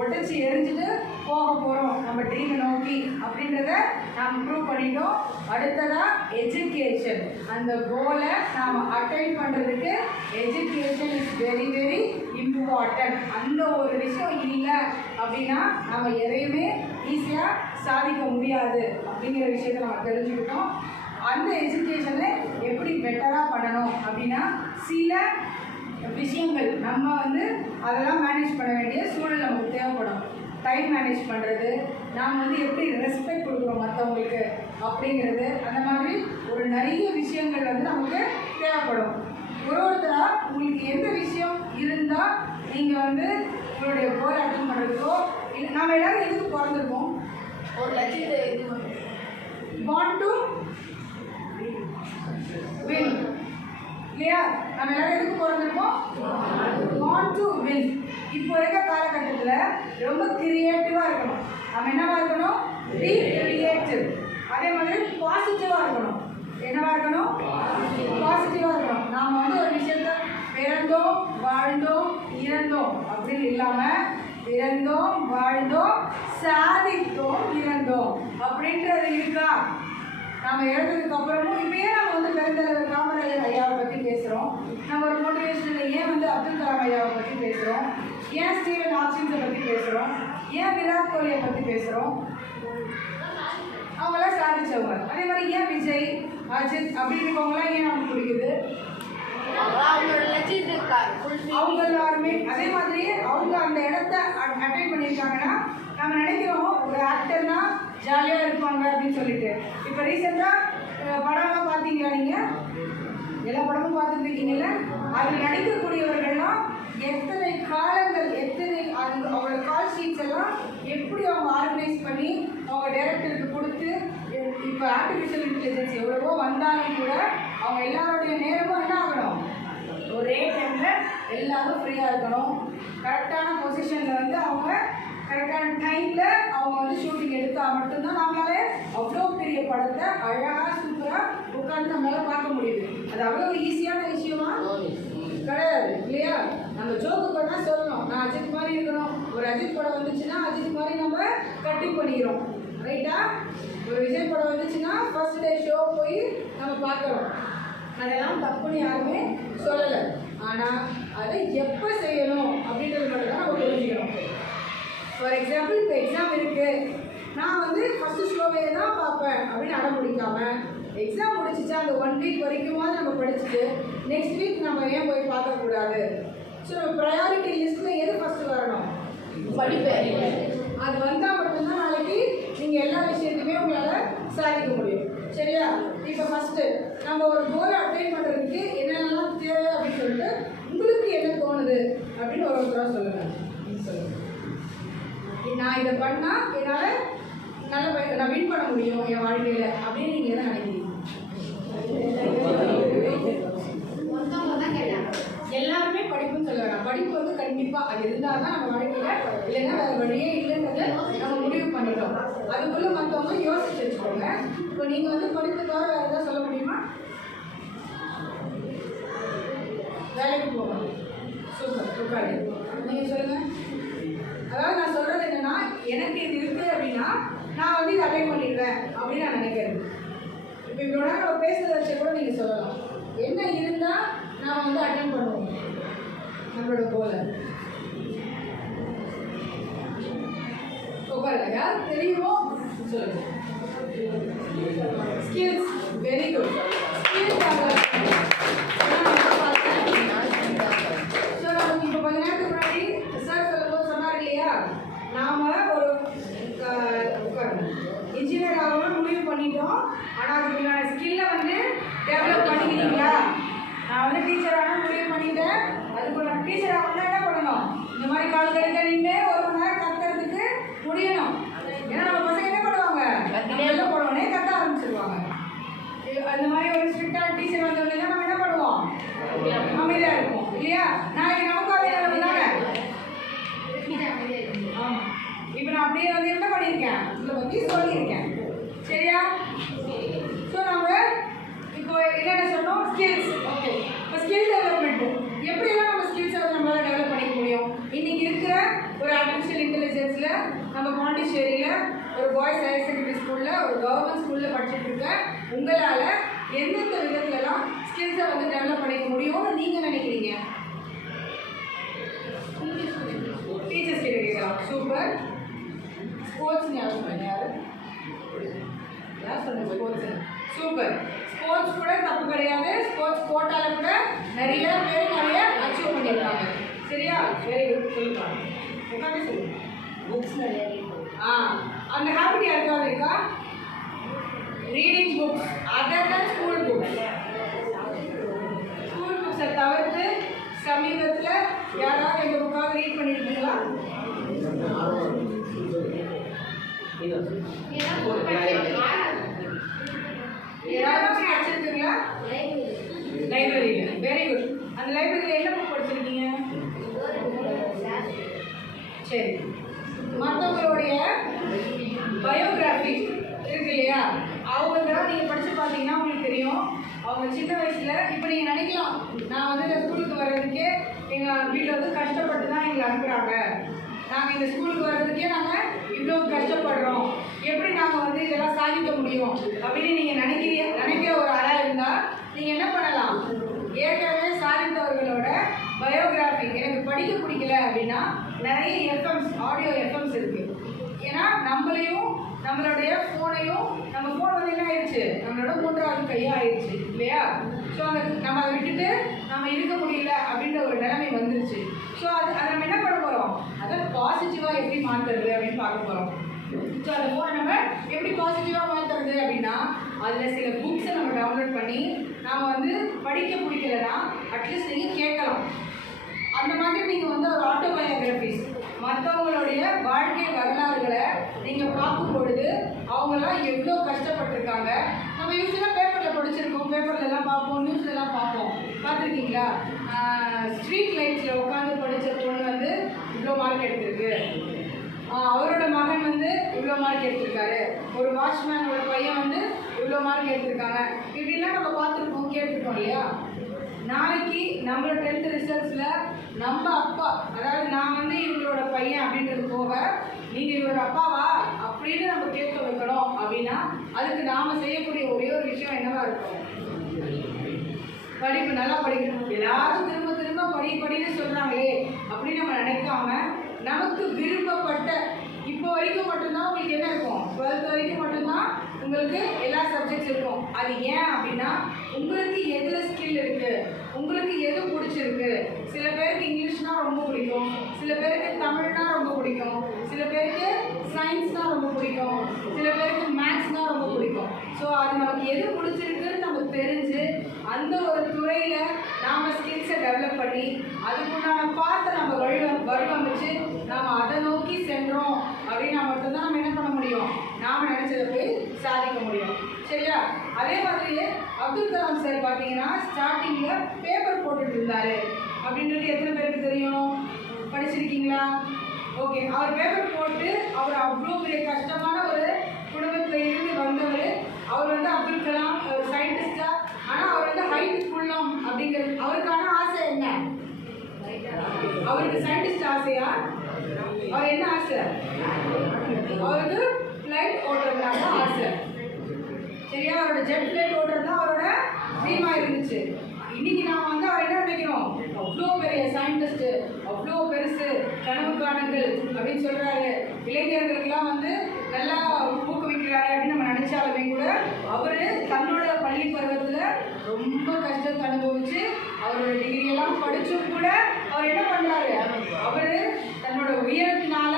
உடச்சி எரிஞ்சுட்டு போக போகிறோம் நம்ம ட்ரீமை நோக்கி அப்படின்றத நாம் ப்ரூவ் பண்ணிட்டோம். அடுத்ததாக எஜுகேஷன், அந்த கோலை நாம் அட்டைன் பண்ணுறதுக்கு education is very very important. அந்த ஒரு விஷயம் இல்லை அப்படின்னா நம்ம எதையுமே ஈஸியாக சாதிக்க முடியாது அப்படிங்கிற விஷயத்தை நம்ம தெரிஞ்சுக்கிட்டோம். அந்த எஜுகேஷனை எப்படி பெட்டராக பண்ணணும் அப்படின்னா சில விஷயங்கள் நம்ம வந்து அதெல்லாம் மேனேஜ் பண்ண வேண்டிய சூழல் நமக்கு தேவைப்படும். டைம் மேனேஜ் பண்ணுறது, நாம் வந்து எப்படி ரெஸ்பெக்ட் கொடுக்குறோம் மற்றவங்களுக்கு அப்படிங்கிறது, அந்த மாதிரி ஒரு நிறைய விஷயங்கள் வந்து நமக்கு தேவைப்படும். ஒருத்தராக உங்களுக்கு எந்த விஷயம் இருந்தால் நீங்கள் வந்து உங்களுடைய கோல் அட்டன் பண்ணுறதுக்கோ, நாம் எல்லோரும் எதுக்கு பிறந்திருக்கோம், ஒரு லட்சியத்தை இது வாண்ட் டு வின் இல்லையா? நம்ம எல்லாரும் எதுக்கு பிறந்திருக்கோம், வாண்ட் டு வின். இப்போ இருக்க காலகட்டத்தில் ரொம்ப கிரியேட்டிவாக இருக்கணும். நம்ம என்னவா இருக்கணும், பி கிரியேட்டிவ். அதே மாதிரி பாசிட்டிவாக இருக்கணும். என்னவா இருக்கணும், பாசிட்டிவாக இருக்கணும். நாம் வந்து ஒரு விஷயத்த பிறந்தோம் வாழ்ந்தோம் இறந்தோம் அப்படின்னு இல்லாமல் பிறந்தோம் வாழ்ந்தோம் சாதித்தோம் இறந்தோம் அப்படின்றது இருக்கா? நம்ம எழுதுறதுக்கு அப்புறமும் இப்பயே நம்ம வந்து பெருந்தலைவர் காமராஜர் ஐயாவை பற்றி பேசுகிறோம். நம்ம ஒரு மோட்டிவேஷனில் ஏன் வந்து அப்துல் கலாம் ஐயாவை பற்றி பேசுகிறோம், ஏன் ஸ்டீவன் ஹாக்கின்ஸை பற்றி பேசுகிறோம், ஏன் விராட் கோலியை பற்றி பேசுகிறோம், அவங்களாம் சாதிச்சவங்க. அதே மாதிரி ஏன் விஜய் அஜித் அப்படின்றவங்களாம் ஏன் நமக்கு பிடிக்குது, அவங்க எல்லாருமே அதே மாதிரி அவங்க அந்த இடத்த அட்டைன் பண்ணியிருக்காங்கன்னா நம்ம நினைக்கிறோம் ஒரு ஆக்டர்னா ஜாலியாக இருப்பாங்க அப்படின்னு சொல்லிட்டு. இப்போ ரீசெண்டாக படம்லாம் பார்த்தீங்களா, நீங்கள் எல்லா படமும் பார்த்துருக்கீங்கல்ல, அதில் நடிக்கக்கூடியவர்கள்லாம் எத்தனை காலங்கள், எத்தனை அவங்களோட கால் ஷீட்ஸ் எல்லாம் எப்படி அவங்க ஆர்கனைஸ் பண்ணி அவங்க டைரக்டருக்கு கொடுத்து, இப்போ ஆர்டிஃபிஷியல் இன்டெலிஜென்ஸ் எவ்வளவோ வந்தாலும் கூட அவங்க எல்லாருடைய நேரமும் என்ன ஆகணும், ஒரே டைமில் எல்லாரும் ஃப்ரீயாக இருக்கணும். கரெக்டான பொசிஷனில் வந்து அவங்க கரெக்டான டைமில் அவங்க வந்து ஷூட்டிங் எடுத்தால் மட்டும்தான் நம்மளால அவ்வளோ பெரிய படத்தை அழகாக சூப்பராக உட்காந்து நம்மளால் பார்க்க முடியுது. அது அவ்வளோ ஈஸியான விஷயமா கிடையாது இல்லையா? நம்ம ஜோக்கு பண்ணால் சொல்லணும், நான் அஜித் மாதிரி இருக்கணும். ஒரு அஜித் படம் வந்துச்சுன்னா அஜித் மாதிரி நம்ம கட்டிங் பண்ணிக்கிறோம், ரைட்டா? ஒரு விஜய் படம் வந்துச்சுன்னா ஃபர்ஸ்ட் டே ஷோ போய் நம்ம பார்க்குறோம். அதெல்லாம் தப்புன்னு யாருமே சொல்லலை. ஆனால் அதை எப்போ செய்யணும் அப்படின்றது மட்டும் தான் நம்ம தெரிஞ்சுக்கணும். ஃபார் எக்ஸாம்பிள், இப்போ எக்ஸாம் இருக்குது, நான் வந்து ஃபஸ்ட்டு ஷோவே தான் பார்ப்பேன் அப்படின்னு அடம் பிடிக்காமல் எக்ஸாம் முடிச்சிச்சா அந்த 1 வீக் வரைக்குமாவது நம்ம படிச்சுட்டு நெக்ஸ்ட் வீக் நம்ம ஏன் போய் பார்க்கக்கூடாது? ஸோ நம்ம ப்ரையாரிட்டி லிஸ்ட்டில் எது ஃபஸ்ட்டு வரணும், படிப்பு. அது வந்தால் மட்டும்தான் நாளைக்கு நீங்கள் எல்லா விஷயத்தையுமே உங்களால் சாதிக்க முடியும். சரியா? இப்போ ஃபஸ்ட்டு நம்ம ஒரு கோலை அட்டைன் பண்ணுறதுக்கு என்னென்னலாம் தேவை அப்படின்னு சொல்லிட்டு உங்களுக்கு என்ன தோணுது அப்படின்னு ஒருத்தராக சொல்லுங்கள். நான் இதை பண்ணால் என்னால் நான் வின் பண்ண முடியும் என் வாழ்க்கையில் அப்படின்னு நீங்கள் எதை நினைக்கிறீங்க? எல்லாருமே படிப்புன்னு சொல்ல வேணாம். படிப்பு வந்து கண்டிப்பாக அது இருந்தால் தான் நம்ம வாழ்க்கையில், இல்லைன்னா வேறு வழியே இல்லைன்றதை நம்ம முடிவு பண்ணிட்டோம். அதுக்குள்ளே மற்றவங்க யோசிச்சு வச்சுக்கோங்க. இப்போ நீங்கள் வந்து படிப்புக்காக வேறு எதாவது சொல்ல முடியுமா? வேலைக்கு போகணும். சூப்பர், உட்காரு. நீங்கள் சொல்லுங்கள். அதாவது நான் சொல்கிறது என்னென்னா, எனக்கு இது இருக்குது அப்படின்னா நான் வந்து இதை அட்டைன் பண்ணிடுவேன் அப்படின்னு நான் நினைக்கிறேன். இப்போ இவ்வளோ நேரம் நம்ம பேசுகிறத வச்சு கூட நீங்கள் சொல்லலாம். என்ன இருந்தால் நான் வந்து அட்டன் பண்ணுவோம் நம்மளோட கோலை. உட்காருங்க. யார் தெரியுமோ சொல்லுங்கள். Skills. Very good. Skills so நமக்கு இப்போ கொஞ்ச நேரத்துக்கு முன்னாடி சார் சொல்லும்போது சொன்னார் இல்லையா, நாம் ஒரு இன்ஜினியர் ஆகணும்னு முடிவு பண்ணிட்டோம். ஆனால் அதுக்கான ஸ்கில்லை வந்து டெவலப் பண்ணிக்கிறீங்களா? நான் வந்து டீச்சர் ஆகணும்னு முடிவு பண்ணிட்டேன். அதுக்கு நான் டீச்சர் ஆகணும்னா என்ன பண்ணணும்? இந்த மாதிரி கால் கழிக்க நின்று ஒரு மணி நேரம் கற்றுறதுக்கு முடியணும். ஏன்னா நம்ம பசங்க என்ன பண்ணுவாங்க, வெளில போனோடனே கற்ற ஆரம்பிச்சிருவாங்க. அந்த மாதிரி ஒரு ஸ்ட்ரிக்டான டீச்சர் வந்தோடனே தான் நம்ம என்ன பண்ணுவோம், அமைதியாக இருப்போம் இல்லையா? நான் நமக்கு அதே அளவு தானே. ஆமாம். இப்போ நான் அப்படியே வந்து என்ன பண்ணியிருக்கேன், இதை பற்றி சொல்லியிருக்கேன். சரியா? ஸோ நம்ம இப்போ என்னென்ன சொன்னோம்? ஸ்கில்ஸ். ஓகே. இப்போ ஸ்கில் டெவலப்மெண்ட்டு எப்படியெல்லாம் நம்ம ஸ்கில்ஸை வந்து நம்மளால் டெவலப் பண்ணிக்க முடியும்? இன்றைக்கி இருக்கிற ஒரு ஆர்டிஃபிஷியல் இன்டெலிஜென்ஸில் நம்ம பாண்டிச்சேரியில் ஒரு பாய்ஸ் ஹையர் செகண்டரி ஸ்கூலில் ஒரு கவர்மெண்ட் ஸ்கூலில் படிச்சுட்டு இருக்க உங்களால் எந்தெந்த விதத்துலலாம் ஸ்கில்ஸை வந்து டெவலப் பண்ணிக்க முடியும்னு நீங்கள் நினைக்கிறீங்க? டீச்சர்ஸ் கிட்ட கேட்கலாம். சூப்பர். ஸ்போர்ட்ஸ் யார் சொன்னீங்க? யார் சொன்னீங்க ஸ்போர்ட்ஸு? சூப்பர். ஸ்போர்ட்ஸ் கூட தப்பு கிடையாது. ஸ்போர்ட்ஸ் கோட்டாவில் கூட நிறைய பேர் நிறைய அச்சீவ் பண்ணியிருக்காங்க. சரியா? Very good. சொல்லுங்க. உட்காந்து சொல்லுங்க. புக்ஸ் நிறைய அந்த ஹேபிட் யாருக்காவது இருக்கா? Reading books other than school books. School புக்ஸை தவிர்த்து சமீபத்தில் யாராவது எந்த புக்காவது ரீட் பண்ணியிருக்கீங்களா? யாராவது படிச்சிருக்கீங்களா? லைப்ரரியில். Very good. அந்த லைப்ரரியில் என்ன புக் படிச்சிருக்கீங்க? சரி. மற்றவங்களுடைய பயோகிராஃபி இருக்கு இல்லையா, அவங்களாம் நீங்கள் படித்து பார்த்தீங்கன்னா உங்களுக்கு தெரியும். அவங்க சின்ன வயசில் இப்போ நீங்கள் நினைக்கலாம், நான் வந்து இந்த ஸ்கூலுக்கு வர்றதுக்கே எங்கள் வீட்டில் வந்து கஷ்டப்பட்டு தான் எங்களை அனுப்புகிறாங்க, நாங்கள் இந்த ஸ்கூலுக்கு வர்றதுக்கே நாங்கள் இவ்வளோ கஷ்டப்படுறோம், எப்படி நாங்கள் வந்து இதெல்லாம் சாதிக்க முடியும் அப்படின்னு நீங்கள் நினைக்கிற ஒரு ஆளாக இருந்தால் நீங்கள் என்ன பண்ணலாம்? ஏற்கனவே சாதித்தவர்களோட பயோகிராஃபி எனக்கு படிக்க பிடிக்கல அப்படின்னா நிறைய எஃப்எம்ஸ், ஆடியோ எஃப்எம்ஸ் இருக்குது. ஏன்னா நம்மளையும் நம்மளுடைய ஃபோனையும், நம்ம ஃபோன் வந்து என்ன ஆயிடுச்சு, நம்மளோட மூன்றாவது கையாக ஆயிடுச்சு இல்லையா? ஸோ நம்ம அதை விட்டுட்டு நம்ம இருக்க முடியல அப்படின்ற ஒரு நிலைமை வந்துருச்சு. ஸோ அதை நம்ம என்ன பண்ண போகிறோம், அதை பாசிட்டிவாக எப்படி மாற்றுறது அப்படின்னு பார்க்க போகிறோம். ஸோ அந்த ஃபோனை நம்ம எப்படி பாசிட்டிவாக மாற்றுறது அப்படின்னா, அதில் சில புக்ஸை நம்ம டவுன்லோட் பண்ணி நாம் வந்து படிக்க பிடிக்கலன்னா அட்லீஸ்ட் நீங்கள் கேட்கலாம். அந்த மாதிரி நீங்கள் வந்து ஒரு ஆட்டோபயோகிராஃபிஸ், மற்றவங்களுடைய வாழ்க்கை வரலாறுகளை நீங்கள் பார்க்கும் பொழுது அவங்களாம் எவ்வளோ கஷ்டப்பட்டிருக்காங்க. நம்ம யூஸ்வலாக பேப்பரில் படிச்சிருக்கோம், பேப்பர்லலாம் பார்ப்போம், நியூஸ்லலாம் பார்ப்போம். பார்த்துருக்கீங்களா? ஸ்ட்ரீட் லைட்ஸில் உட்காந்து படித்த பொண்ணு வந்து இவ்வளோ மார்க் எடுத்திருக்கு, அவரோட மகன் வந்து இவ்வளோ மார்க் எடுத்திருக்காரு, ஒரு வாட்ச்மேனோட பையன் வந்து இவ்வளோ மார்க் எடுத்திருக்காங்க, இப்படிலாம் நம்ம பார்த்துருக்கோம், கேட்டிருக்கோம் இல்லையா? நாளைக்கு நம்மளோட 10th ரிசல்ட்ஸில் நம்ம அப்பா, அதாவது நான் வந்து இவங்களோட பையன் அப்படின்றது போக நீங்கள் இவரோட அப்பாவா அப்படின்னு நம்ம கேட்க வைக்கணும் அப்படின்னா அதுக்கு நாம் செய்யக்கூடிய ஒரே ஒரு விஷயம் என்னவா இருக்கும்? படிப்பு. நல்லா படிக்கணும். எல்லாரும் திரும்ப திரும்ப படின்னு சொல்கிறாங்களே அப்படின்னு நம்ம நினைக்காம நமக்கு விருப்பப்பட்ட இப்போ வரைக்கும் மட்டும்தான் உங்களுக்கு என்ன இருக்கும், 12th வரைக்கும் மட்டும்தான் உங்களுக்கு எல்லா சப்ஜெக்ட்ஸ் இருக்கும். அது ஏன் அப்படின்னா உங்களுக்கு எதில் ஸ்கில் இருக்குது, உங்களுக்கு எது பிடிச்சிருக்கு. சில பேருக்கு இங்கிலீஷ்னால் ரொம்ப பிடிக்கும், சில பேருக்கு தமிழ்னா ரொம்ப பிடிக்கும், சில பேருக்கு சயின்ஸ்னா ரொம்ப பிடிக்கும், சில பேருக்கு மேத்ஸ்னா ரொம்ப பிடிக்கும். ஸோ அது நமக்கு எது பிடிச்சிருக்குன்னு நமக்கு தெரிஞ்சு அந்த ஒரு துறையில் நாம் ஸ்கில்ஸை டெவலப் பண்ணி அதுக்குண்டான பார்த்து நம்ம வடிவமைச்சு நாம் அதை நோக்கி சென்றோம் அப்படின்னா மட்டும்தான் நம்ம என்ன பண்ண முடியும், நாம் நினச்சதை போய் சாதிக்க முடியும். சரியா? அதே மாதிரி அப்துல் கலாம் சார் பார்த்தீங்கன்னா ஸ்டார்டிங்கில் பேப்பர் போட்டுட்டு இருந்தார் அப்படின்றது எத்தனை பேருக்கு தெரியும்? படிச்சிருக்கீங்களா? ஓகே. அவர் பேப்பர் போட்டு அவர் அவ்வளோ பெரிய கஷ்டமான ஒரு குடும்பத்தில் இருந்து வந்தவர். அவர் வந்து அப்துல் கலாம் ஒரு சயின்டிஸ்டா, ஆனால் அவர் வந்து ஹைட் ஃபுல்லம் அப்படிங்கிறது அவருக்கான ஆசை என்ன? அவருக்கு சயின்டிஸ்ட் ஆசையா? அவர் என்ன ஆசை? அவருக்கு ஃப்ளைட் ஓட்டுறதுனால ஆசை. சரியா? அவரோட ஜெட் ஃப்ளைட் ஓட்டுறது தான் அவரோட ட்ரீமாக இருந்துச்சு. இன்னைக்கு நாம் வந்து அவர் என்ன நினைக்கிறோம், அவ்வளோ பெரிய சயின்டிஸ்ட், அவ்வளோ பெருசு, கனவு காணுங்கள் அப்படின்னு சொல்கிறாரு. இளைஞர்களுக்கெல்லாம் வந்து நல்லா ஊக்குவிக்கிறாரு அப்படின்னு நம்ம நினச்சாலுமே கூட அவர் தன்னோட பள்ளி பருவத்தில் ரொம்ப கஷ்டத்தை அனுபவிச்சு அவரோட டிகிரியெல்லாம் படிச்சும் கூட அவர் என்ன பண்ணுறாரு, அவர் தன்னோட உயரத்தினால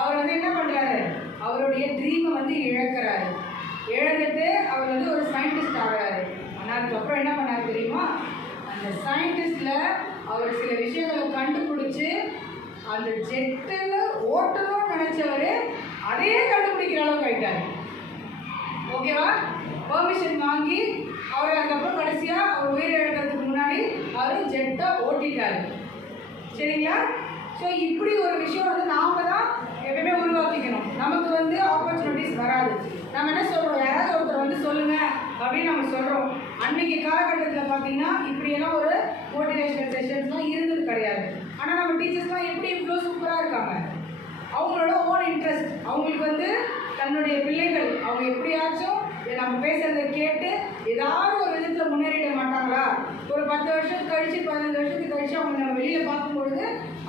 அவர் வந்து என்ன பண்ணுறாரு, அவருடைய ட்ரீமை வந்து இழக்கிறாரு. இழந்துட்டு அவர் வந்து ஒரு சயின்டிஸ்ட் ஆகிறாரு. ஆனால் அதுக்கப்புறம் என்ன பண்ணாரு தெரியுமா, அந்த சயின்டிஸ்டில் அவர் சில விஷயங்களை கண்டுபிடிச்சி அந்த ஜெட்டில் ஓட்டணும்னு நினச்சவர் அதையே கண்டுபிடிக்கிற அளவுக்கு ஆயிட்டார். ஓகேவா? பெர்மிஷன் வாங்கி அவர் அதுக்கப்புறம் கடைசியாக அவர் உயிரிழக்கிறதுக்கு முன்னாடி அவர் ஜெட்டை ஓட்டிட்டார். சரிங்களா? ஸோ இப்படி ஒரு விஷயம் வந்து நாம் தான் எப்பயுமே உருவாக்கிக்கணும். நமக்கு வந்து ஆப்பர்ச்சுனிட்டிஸ் வராது. நம்ம என்ன சொல்கிறோம், யாராவது ஒருத்தர் வந்து சொல்லுங்கள் அப்படின்னு நம்ம சொல்கிறோம். அன்றைக்கி காலகட்டத்தில் பார்த்தீங்கன்னா இப்படியெல்லாம் ஒரு மோட்டிவேஷனல் செஷன்ஸ்லாம் இருந்தது கிடையாது. ஆனால் நம்ம டீச்சர்ஸ்லாம் எப்படி இவ்வளோ சூப்பராக இருக்காங்க, அவங்களோட ஓன் இன்ட்ரெஸ்ட். அவங்களுக்கு வந்து தன்னுடைய பிள்ளைகள் அவங்க எப்படியாச்சும் நம்ம பேசுகிறத கேட்டு ஏதாவது ஒரு விதத்தில் முன்னேறிட மாட்டாங்களா? ஒரு 10 வருஷத்துக்கு கழிச்சு 15 வருஷத்துக்கு கழிச்சு அவங்க நம்ம வெளியில் பார்க்கும்பொழுது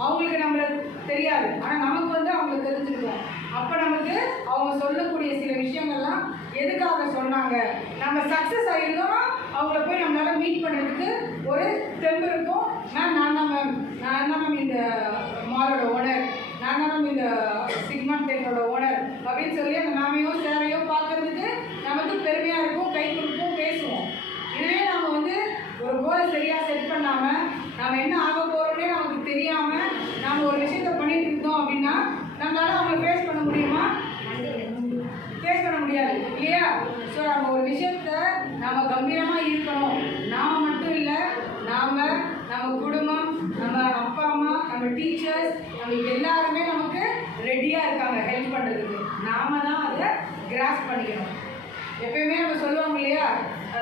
அவங்களுக்கு நம்மளை தெரியாது, ஆனால் நமக்கு வந்து அவங்களுக்கு தெரிஞ்சுருக்கோம். அப்போ நமக்கு அவங்க சொல்லக்கூடிய சில விஷயங்கள்லாம் எதுக்காக சொன்னாங்க, நம்ம சக்ஸஸ் ஆகிருந்தோம்னா அவங்கள போய் நம்மளால் மீட் பண்ணுறதுக்கு ஒரு தெம்பு இருக்கும். மேம் நான் தான் மேம் இந்த மாலோட ஓனர், நான் தான் மேம் இந்த சிக்மான் டெக்கோட ஓனர் அப்படின்னு சொல்லி அந்த மேமையோ சேரையோ பார்க்கறதுக்கு நமக்கு பெருமையாக இருக்கும், கை கொடுப்போம், பேசுவோம். இதுவே நம்ம வந்து ஒரு கோலை சரியாக செட் பண்ணாமல் நம்ம என்ன ஆக போகிறோன்னே நமக்கு தெரியாமல் நம்ம ஒரு விஷயத்த பண்ணிட்டு இருந்தோம் அப்படின்னா நம்மளால அவங்களை ஃபேஸ் பண்ண முடியுமா? ஃபேஸ் பண்ண முடியாது இல்லையா? ஸோ நம்ம ஒரு விஷயத்த நம்ம கம்பீரமாக இருக்கணும். நாம் மட்டும் இல்லை, நாம் நம்ம குடும்பம், நம்ம அப்பா அம்மா, நம்ம டீச்சர்ஸ், நம்ம எல்லாருமே நமக்கு ரெடியாக இருக்காங்க ஹெல்ப் பண்ணுறதுக்கு. நாம் தான் அதை கிராஸ் பண்ணிக்கணும். எப்பயுமே நம்ம சொல்லுவாங்க இல்லையா,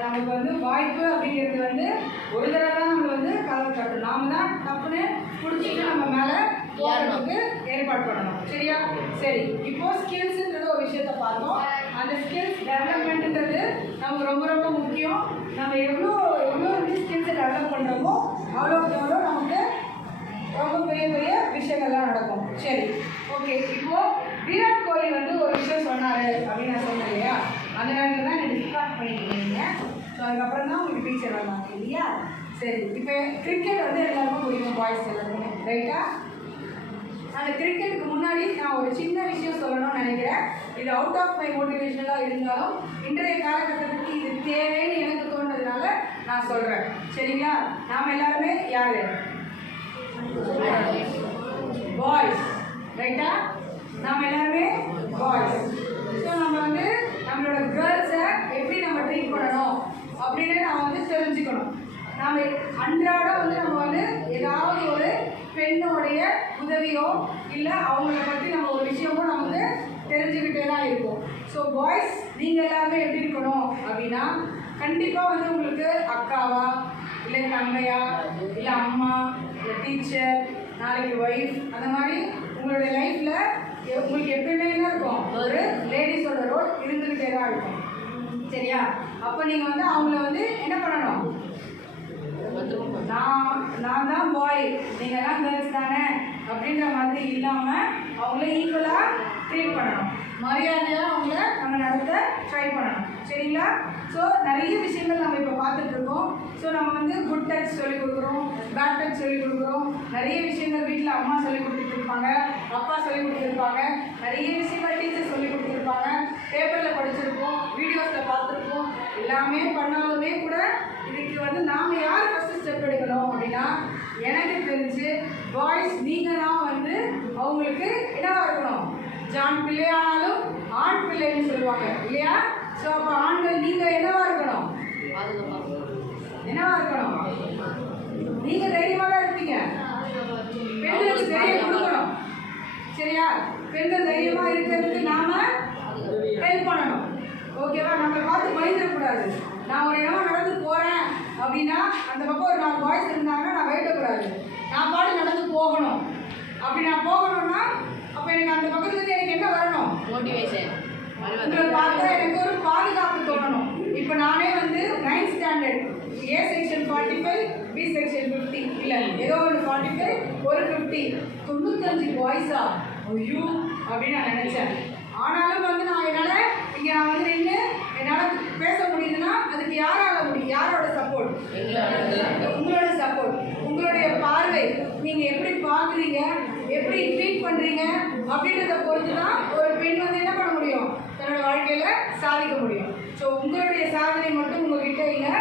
நமக்கு வந்து வாய்ப்பு அப்படிங்கிறது வந்து ஒரு தடவை தான் நம்மளை வந்து கதவை தட்டணும். நாம் தான் தப்புன்னு பிடிச்சிட்டு நம்ம மேலே போகிறதுக்கு ஏற்பாடு பண்ணணும். சரியா? சரி, இப்போது ஸ்கில்ஸுன்றது ஒரு விஷயத்தை பார்த்தோம். அந்த ஸ்கில்ஸ் டெவலப்மெண்ட்டுன்றது நமக்கு ரொம்ப ரொம்ப முக்கியம். நம்ம எவ்வளோ வந்து ஸ்கில்ஸை டெவலப் பண்ணுறோமோ அவ்வளோக்கு எவ்வளோ நமக்கு ரொம்ப பெரிய பெரிய விஷயங்கள்லாம் நடக்கும். சரி, ஓகே. இப்போது விராட் கோலி வந்து ஒரு விஷயம் சொன்னார் அப்படின்னு நான் சொன்னேன் இல்லையா, அந்த நேரத்தில் தான் எனக்கு டிஸ்ட்ராக்ட் பண்ணிக்கிறீங்க. ஸோ அதுக்கப்புறம் தான் உங்களுக்கு டீச்சர் வந்தாங்க இல்லையா? சரி, இப்போ கிரிக்கெட் வந்து எல்லாருக்கும் பிடிக்கும், பாய்ஸ் எல்லாருமே, ரைட்டா? அந்த கிரிக்கெட்டுக்கு முன்னாடி நான் ஒரு சின்ன விஷயம் சொல்லணும்னு நினைக்கிறேன். இது அவுட் ஆஃப் மை மோட்டிவேஷனலாக இருந்தாலும் இன்றைய காலகட்டத்துக்கு இது தேவைன்னு எனக்கு தோணுறதுனால நான் சொல்கிறேன். சரிங்களா? நாம் எல்லாருமே யார்? பாய்ஸ், ரைட்டா? நாம் எல்லாருமே பாய்ஸ். ஸோ நம்ம வந்து நம்மளோட கேர்ள்ஸை எப்படி நம்ம ட்ரீட் பண்ணணும் அப்படின்னு நம்ம வந்து தெரிஞ்சுக்கணும். நாம் அன்றாடம் வந்து நம்ம வந்து ஏதாவது ஒரு பெண்ணோடைய உதவியோ இல்லை அவங்கள பற்றி நம்ம ஒரு விஷயமோ நமக்கு தெரிஞ்சுக்கிட்டே தான் இருக்கும். ஸோ பாய்ஸ் நீங்கள் எல்லாருமே எப்படி இருக்கணும் அப்படின்னா, கண்டிப்பாக வந்து உங்களுக்கு அக்காவா இல்லை தங்கையா இல்லை அம்மா இல்லை டீச்சர் நாளைக்கு ஒய்ஃப் அந்த மாதிரி உங்களுடைய லைஃப்பில் உங்களுக்கு எப்பயுமே என்ன இருக்கும், ஒரு லேடிஸோட ரோல் இருந்துக்கிட்டே தான் இருக்கும். சரியா? அப்போ நீங்கள் வந்து அவங்கள வந்து என்ன பண்ணணும், நான் தான் பாய் நீங்கள்லாம் கேர்ள்ஸ் தானே அப்படின்ற மாதிரி இல்லாமல் அவங்கள ஈக்குவலாக ட்ரீட் பண்ணணும். மரியாதையாக அவங்கள நம்ம நடத்த ட்ரை பண்ணணும். சரிங்களா? ஸோ நிறைய விஷயங்கள் நம்ம இப்போ பார்த்துட்ருக்கோம். ஸோ நம்ம வந்து குட் டச் சொல்லிக் கொடுக்குறோம், பேட் டச் சொல்லிக் கொடுக்குறோம். நிறைய விஷயங்கள் வீட்டில் அம்மா சொல்லிக் கொடுத்துருப்பாங்க, அப்பா சொல்லிக் கொடுத்துருப்பாங்க, நிறைய விஷயங்கள் டீச்சர்ஸ் கேள்விப்பட்டிருப்பாங்க, பேப்பரில் படிச்சிருப்போம், வீடியோஸில் பார்த்துருப்போம். எல்லாமே பண்ணாலுமே கூட இதுக்கு வந்து நாம் யார் ஃபஸ்ட்டு ஸ்டெப் எடுக்கணும் அப்படின்னா, எனக்கு தெரிஞ்சு பாய்ஸ் நீங்கள் தான் வந்து அவங்களுக்கு என்னவாக இருக்கணும். ஆண் பிள்ளையானாலும் ஆண் பிள்ளைன்னு சொல்லுவாங்க இல்லையா? ஸோ அப்போ ஆண்கள் நீங்கள் என்னவாக இருக்கணும், என்னவா இருக்கணும், நீங்க தைரியமா தான் இருப்பீங்க. பெண்களுக்கு தைரியம் கொடுக்கணும். சரியா? பெண்கள் தைரியமா இருக்கிறதுக்கு நாம ஹெல்ப் பண்ணணும். ஓகேவா? நம்மளை பார்த்து பயந்துடக்கூடாது. நான் ஒரு இடமா நடந்து போறேன் அப்படின்னா அந்த பக்கம் ஒரு 4 பாய்ஸ் இருந்தாங்கன்னா நான் பயப்படக்கூடாது. நான் பாட்டு நடந்து போகணும். அப்படி நான் போகணும்னா அப்போ எனக்கு அந்த பக்கத்துல இருந்து எனக்கு என்ன வரணும், மோட்டிவேஷன். உங்களை பார்த்தா எனக்கு ஒரு பாதுகாப்பு தோணணும். இப்போ நானே வந்து 9th standard, A section 45, B section 50, இல்லை ஏதோ ஒரு 45 ஒரு 50, 95 பாய்ஸா ஐயோ அப்படின்னு நான் நினச்சேன். ஆனாலும் வந்து நான் என்னால் இங்கே நான் வந்து நின்று என்னால் பேச முடியுதுன்னா அதுக்கு யாரால முடியும், யாரோட சப்போர்ட், உங்களோட சப்போர்ட், உங்களுடைய பார்வை, நீங்கள் எப்படி பார்க்குறீங்க, எப்படி ட்ரீட் பண்ணுறீங்க அப்படின்றத பொறுத்து தான் ஒரு பெண் வந்து என்ன பண்ண முடியும், தன்னோட வாழ்க்கையில் சாதிக்க முடியும். ஸோ உங்களுடைய சாதனை மட்டும் உங்ககிட்ட இல்லை,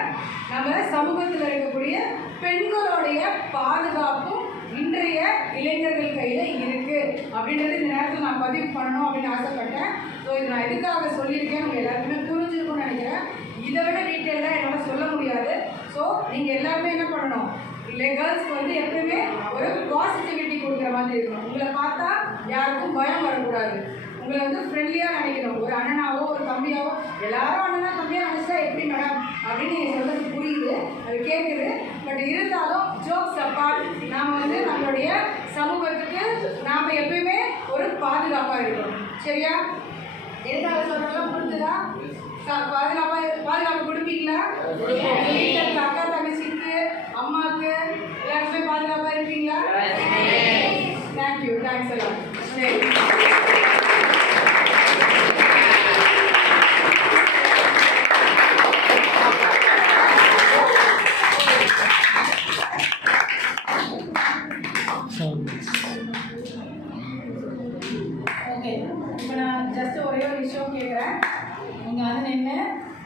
நம்ம சமூகத்தில் இருக்கக்கூடிய பெண்களுடைய பாதுகாப்பும் இன்றைய இளைஞர்கள் கையில் இருக்குது அப்படின்றது இந்த நேரத்தில் நான் பதிவு பண்ணணும் அப்படின்னு ஆசைப்பட்டேன். ஸோ இது நான் எதுக்காக சொல்லியிருக்கேன், உங்கள் எல்லாருக்குமே புரிஞ்சிருக்கும்னு நினைக்கிறேன். இதை விட டீட்டெயிலாக என்னால் சொல்ல முடியாது. ஸோ நீங்கள் எல்லாருமே என்ன பண்ணணும், இல்லை கேர்ள்ஸ்க்கு வந்து எப்பவுமே ஒரு பாசிட்டிவிட்டி கொடுக்குற மாதிரி இருக்கணும். உங்களை பார்த்தா யாருக்கும் பயம் வரக்கூடாது. உங்களை வந்து ஃப்ரெண்ட்லியாக நினைக்கணும். ஒரு அண்ணனாவோ ஒரு தம்பியாவோ, எல்லாரும் அண்ணனா தம்பியாக நினச்சா எப்படி மேடம் அப்படின்னு நீங்கள் சொல்கிறது புரியுது, அது கேட்குது. பட் இருந்தாலும் ஜோக்ஸ் அப்பார்ட், நாம் வந்து நம்மளுடைய சமூகத்துக்கு நாம் எப்பயுமே ஒரு பாதுகாப்பாக இருக்கணும். சரியா? எதுக்காக சொல்கிறதெல்லாம் புரிஞ்சுதா? பாதுகாப்பு கொடுப்பீங்களா? வீட்டில் அக்கா தங்கச்சிக்கு, அம்மாவுக்கு எல்லாருக்குமே பாதுகாப்பாக இருப்பீங்களா? தேங்க்யூ, தேங்க்ஸ் எல்லாம். சரி, ஓகே. இப்போ நான் ஜஸ்ட் ஒரே ஒரு விஷயம் கேட்குறேன். நீங்கள் வந்து நின்று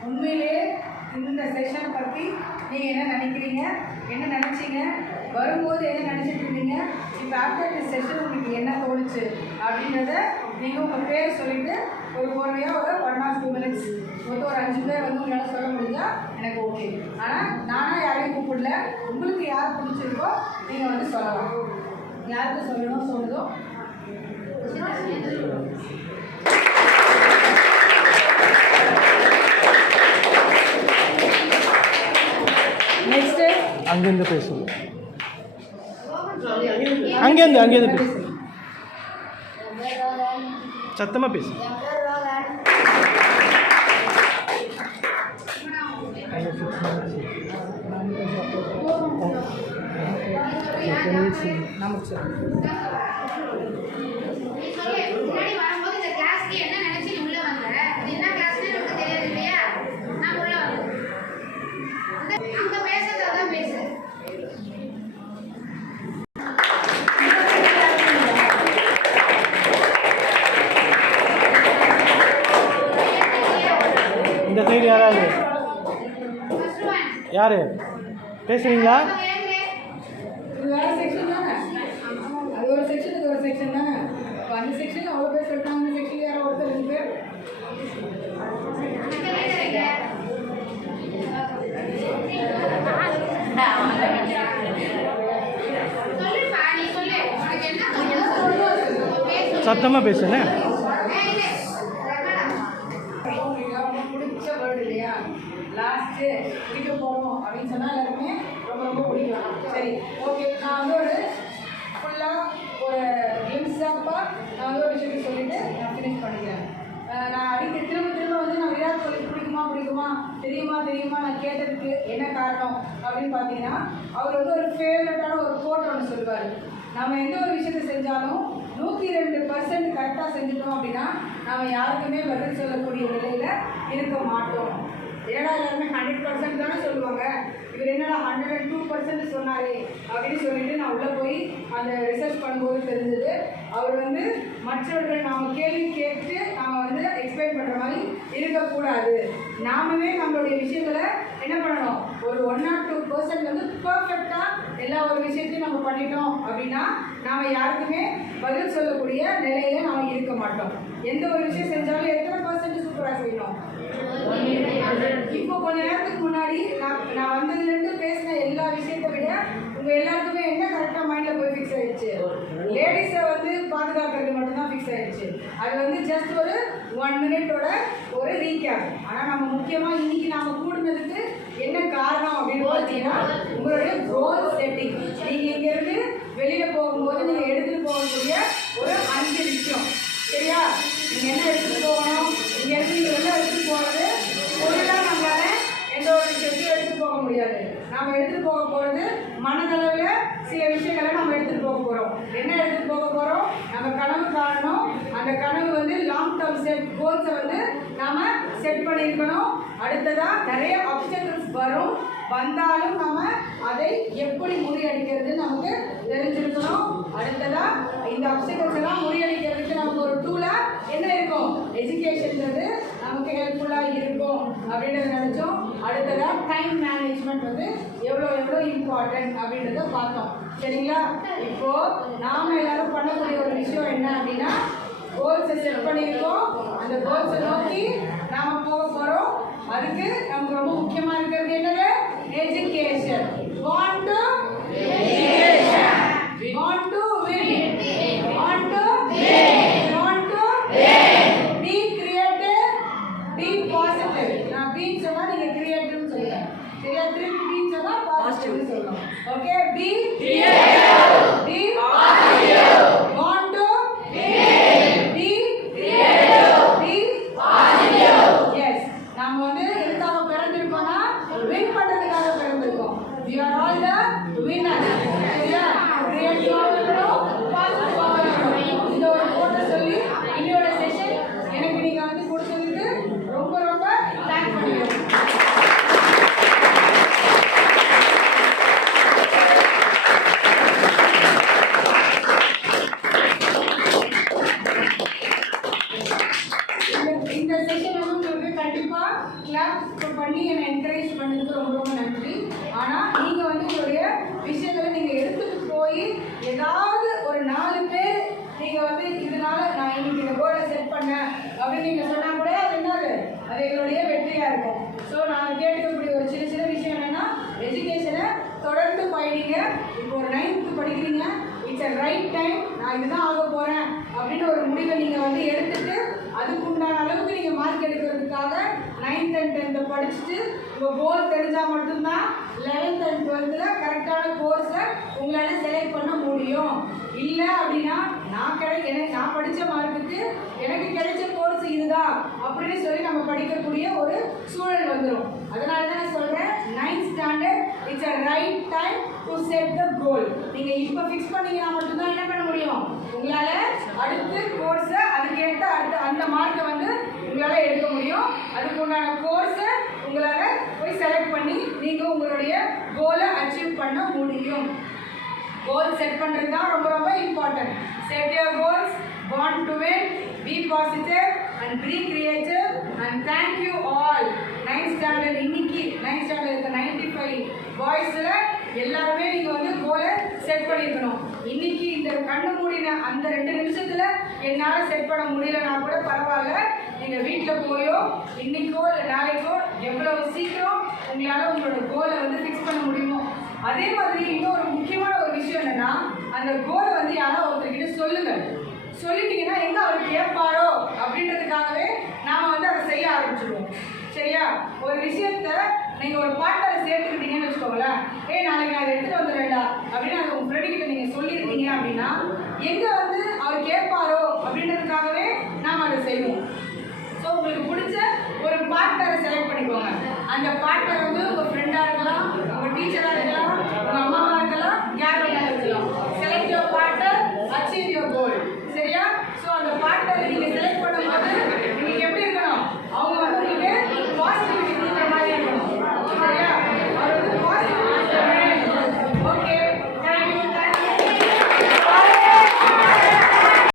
உண்மையிலே இந்த செஷனை பற்றி நீங்கள் என்ன நினைக்கிறீங்க, என்ன நினச்சிங்க, வரும்போது என்ன நினச்சிட்டு இருந்தீங்க, இப்போ ஆஃப்டர் தி செஷன் உங்களுக்கு என்ன தோணுச்சு அப்படின்றத நீங்கள் உங்கள் பேர் சொல்லிவிட்டு ஒரு பொறுமையாக ஒரு 1 or 2 minutes மொத்தம் ஒரு 5 பேர் வந்து உங்களால் சொல்ல முடிஞ்சால் எனக்கு ஓகே. ஆனால் நானாக யாரையும் கூப்பிடல, உங்களுக்கு யார் பிடிச்சிருக்கோ நீங்கள் வந்து சொல்லலாம். யாருக்கு சொல்லணும் சொல்லுதோ. நெக்ஸ்ட் அங்கேருந்து பேசுவோம். அங்கேருந்து பேசு, சத்தமாக பேசு. நமக்கு இந்த சைடு யாராவது யார் பேசுகிறீங்களா? இது வேறு செக்ஷன் தானே, அது ஒரு செக்ஷன், இது ஒரு செக்ஷன் தானே. இப்போ அந்த செக்ஷன் அவ்வளோ பேர் சொல்லிட்டாங்க, அந்த செக்ஷன் யாரோ ஒருத்தர் 2 பேர். சத்தமாக பேசுனே. பிடிச்ச வேர்டு இல்லையா, லாஸ்ட்டு பிடிக்க போகிறோம் அப்படின்னு சொன்னால் எல்லாருமே ரொம்ப ரொம்ப பிடிக்கலாம். சரி, ஓகே. நான் வந்து ஒரு ஃபுல்லாக ஒரு கிளிம்ஸாப்பாக நான் வந்து ஒரு விஷயத்தை சொல்லிவிட்டு நான் ஃபினிஷ் பண்ணிக்கிறேன். நான் அடிக்க திரும்ப வந்து நான் விராட் கோலி பிடிக்குமா தெரியுமா நான் கேட்டதுக்கு என்ன காரணம் அப்படின்னு பார்த்தீங்கன்னா, அவர் வந்து ஒரு ஃபேவரட்டான ஒரு கோட் ஒன்று சொல்லுவார். நம்ம எந்த ஒரு விஷயத்தை செஞ்சாலும் 102% கரெக்டாக செஞ்சுட்டோம் அப்படின்னா நம்ம யாருக்குமே பதில் சொல்லக்கூடிய நிலையில் இருக்க மாட்டோம். ஏன்னா எல்லாருமே 100% தானே சொல்லுவாங்க, இவர் என்னடா 102% சொன்னாரே அப்படின்னு சொல்லிட்டு நான் உள்ளே போய் அந்த ரிசர்ச் பண்ணும்போது தெரிஞ்சது, அவர் வந்து மற்றவர்கள் நாம் கேள்வி கேட்டு நாம் வந்து கூடாது. நாமவே நம்மளுடைய விஷயங்களை என்ன பண்ணணும், ஒரு 1 or 2% வந்து பர்ஃபெக்டாக எல்லா ஒரு விஷயத்தையும் நம்ம பண்ணிட்டோம் அப்படின்னா நாம் யாருக்குமே பதில் சொல்லக்கூடிய நிலையில நாம் இருக்க மாட்டோம். எந்த ஒரு விஷயம் செஞ்சாலும் எத்தனை % சூப்பராக செய்யணும்? இப்போ கொஞ்ச நேரத்துக்கு முன்னாடி நான் வந்ததுலேருந்து பேசின எல்லா விஷயத்தை விட உங்கள் எல்லாருக்குமே என்ன கரெக்டாக மைண்டில் போய் ஃபிக்ஸ் ஆயிடுச்சு? லேடிஸை வந்து பாதுகாக்கிறது மட்டும்தான் ஃபிக்ஸ் ஆயிடுச்சு. அது வந்து ஜஸ்ட் ஒரு 1 minute-ஓட ஒரு ரீகேப். ஆனால் நம்ம முக்கியமாக இன்னைக்கு நாம் கூடுனதுக்கு என்ன காரணம் அப்படின்னு பார்த்தீங்கன்னா உங்களுடைய கோல் செட்டிங். நீங்கள் இங்கேருந்து வெளியில் போகும்போது நீங்கள் எடுத்துகிட்டு போகக்கூடிய ஒரு 5 விஷயம். சரியா? நீங்கள் என்ன எடுத்துகிட்டு போகணும், இங்கேருந்து நீங்கள் வெளில எடுத்துகிட்டு போகிறது பொருளாக நம்மளால எந்த ஒரு விஷயத்தையும் எடுத்துகிட்டு போக முடியாது. நாம் எடுத்துகிட்டு போக போகிறது மனதளவில் சில விஷயங்களை நம்ம எடுத்துகிட்டு போக போகிறோம். என்ன எடுத்துகிட்டு போக போகிறோம்? நம்ம கனவு காணணும். அந்த கனவு வந்து லாங் டேர்ம் செட் கோல்ஸை வந்து நாம் செட் பண்ணியிருக்கணும். அடுத்ததாக நிறைய ஆப்ஸ்டக்கிள்ஸ் வந்தாலும் நம்ம அதை எப்படி முறியடிக்கிறது நமக்கு தெரிஞ்சிருக்கணும். அடுத்ததாக இந்த ஆப்ஸ்டக்கிள்ஸ் எல்லாம் முறியடிக்கிறதுக்கு நமக்கு ஒரு டூலாக என்ன இருக்கும்? எஜுகேஷன்றது நமக்கு ஹெல்ப்ஃபுல்லாக இருக்கும் அப்படின்றத நினச்சோம். அடுத்ததாக டைம் மேனேஜ்மெண்ட் வந்து எவ்வளோ இம்பார்ட்டன்ட் அப்படின்றத பார்த்தோம். சரிங்களா? இப்போது நாம் எல்லாரும் பண்ணக்கூடிய ஒரு விஷயம் என்ன அப்படின்னா கோல்ஸை செட் பண்ணியிருக்கோம். அந்த கோல்ஸை நோக்கி நாம் போக போகிறோம். அதுக்கு நமக்கு ரொம்ப முக்கியமாக இருக்கிறது என்னது? Education. Want to education. Want to win. Want to win. Want to win. Be creative. Be positive. நான் be சொன்னா நீங்க creative சொல்லுங்க. சரியா? திருப்பி be சொன்னா positive சொல்லணும். Okay? Be creative. Be positive. Want to win. Be creative. Be positive. Yes. நாம வந்து எதுக்காக பிறந்திருக்கோம்னா வின் பண்றதுக்காக பிறந்திருக்கோம். We are all the winners. சரியா? கிரியேட்டிவா இருக்கணும், பாசிட்டிவா இருக்கணும். இந்த ஒரு கோட்டை சொல்லி இன்னையோட செஷன் எனக்கு நீங்க வந்து கொடுத்ததுக்கு ரொம்ப ரொம்ப தேங்க் பண்ணிக்கிறேன். இந்த செஷன் வந்து உங்களுக்கு கண்டிப்பாக கிளாப் பண்ணி என்னை என்கரேஜ் பண்ணதுக்கு ரொம்ப ரொம்ப நன்றி. ஆனால் நீங்கள் வந்து உங்களுடைய விஷயங்களை நீங்கள் எடுத்துகிட்டு போய் ஏதாவது ஒரு 4 பேர் நீங்கள் வந்து இதனால நான் இன்னைக்கு இந்த கோலை செட் பண்ணேன் அப்படின்னு நீங்கள் சொன்னால் கூட அது என்னது? அது எங்களுடைய வெற்றியாக இருக்கும். ஸோ நான் கேட்கக்கூடிய ஒரு சின்ன விஷயம் என்னென்னா எஜுகேஷனை தொடர்ந்து பயணிங்க. இப்போ ஒரு 9th படிக்கிறீங்க. It's a right time. நான் இதுதான் ஆக போகிறேன் அப்படின்னு ஒரு முடிவை நீங்கள் வந்து எடுத்துட்டு அதுக்கு உண்டான அளவுக்கு நீங்கள் மார்க் எடுக்கிறதுக்காக 9th and 10th படிச்சுட்டு உங்கள் கோல் தெரிஞ்சால் மட்டும்தான் 11th and 12th கரெக்டான கோர்ஸை உங்களால் செலக்ட் பண்ண முடியும். இல்லை அப்படின்னா நான் படித்த மார்க்குக்கு எனக்கு கிடைச்ச கோர்ஸ் இதுதான் அப்படின்னு சொல்லி நம்ம படிக்கக்கூடிய ஒரு சூழல் வந்துடும். அதனால தான் நான் சொல்கிறேன் 9th standard it's a right time to set the goal. நீங்கள் இப்போ ஃபிக்ஸ் பண்ணீங்கன்னா மட்டும்தான் என்ன பண்ண முடியும்? உங்களால் அடுத்து கோர்ஸை அதுக்கேற்ற அந்த மார்க்கை வந்து உங்களால் எடுக்க முடியும். அதுக்கு உண்டான கோர்ஸை உங்களால் போய் செலக்ட் பண்ணி நீங்கள் உங்களுடைய கோலை அச்சீவ் பண்ண முடியும். கோல் செட் பண்ணுறது தான் ரொம்ப ரொம்ப important. Set your goals, want to win, be positive and be creative and thank you all. 9th standard இன்னைக்கு 9th standard இருக்க 95 பாய்ஸில் எல்லாருமே நீங்கள் வந்து கோலை செட் பண்ணியிருக்கணும். இன்னைக்கு இந்த கண்ணு மூடின அந்த 2 நிமிஷத்தில் என்னால் செட் பண்ண முடியலன்னா கூட பரவாயில்ல. நீங்கள் வீட்டில் போயோ இன்னைக்கோ இல்லை நாளைக்கோ எவ்வளோ சீக்கிரம் உங்களால் உங்களோட கோலை வந்து ஃபிக்ஸ் பண்ண முடியுமோ. அதே மாதிரி இன்னொரு முக்கியமான ஒரு விஷயம் என்னென்னா அந்த கோலை வந்து யாராவது ஒருத்தர்கிட்ட சொல்லுங்கள். சொல்லிட்டீங்கன்னா எங்கே அவர் கேட்பாரோ அப்படின்றதுக்காகவே நாம் வந்து அதை செய்ய ஆரம்பிச்சிடுவோம். சரியா? ஒரு விஷயத்த நீங்கள் ஒரு பார்ட்னரை சேர்த்துக்கிட்டீங்கன்னு வச்சுக்கோங்களேன். நாளைக்கு நான் அதை எடுத்துகிட்டு வந்துடுறேன்டா அப்படின்னு அது உங்கள் ஃப்ரெண்டுக்கிட்ட நீங்கள் சொல்லியிருக்கீங்க அப்படின்னா எங்கே வந்து அவர் கேட்பாரோ அப்படின்றதுக்காகவே நாம் அதை செய்வோம். ஸோ உங்களுக்கு பிடிச்ச ஒரு பார்ட்னரை செலக்ட் பண்ணிக்கோங்க. அந்த பார்ட்னர் வந்து உங்கள் ஃப்ரெண்டாக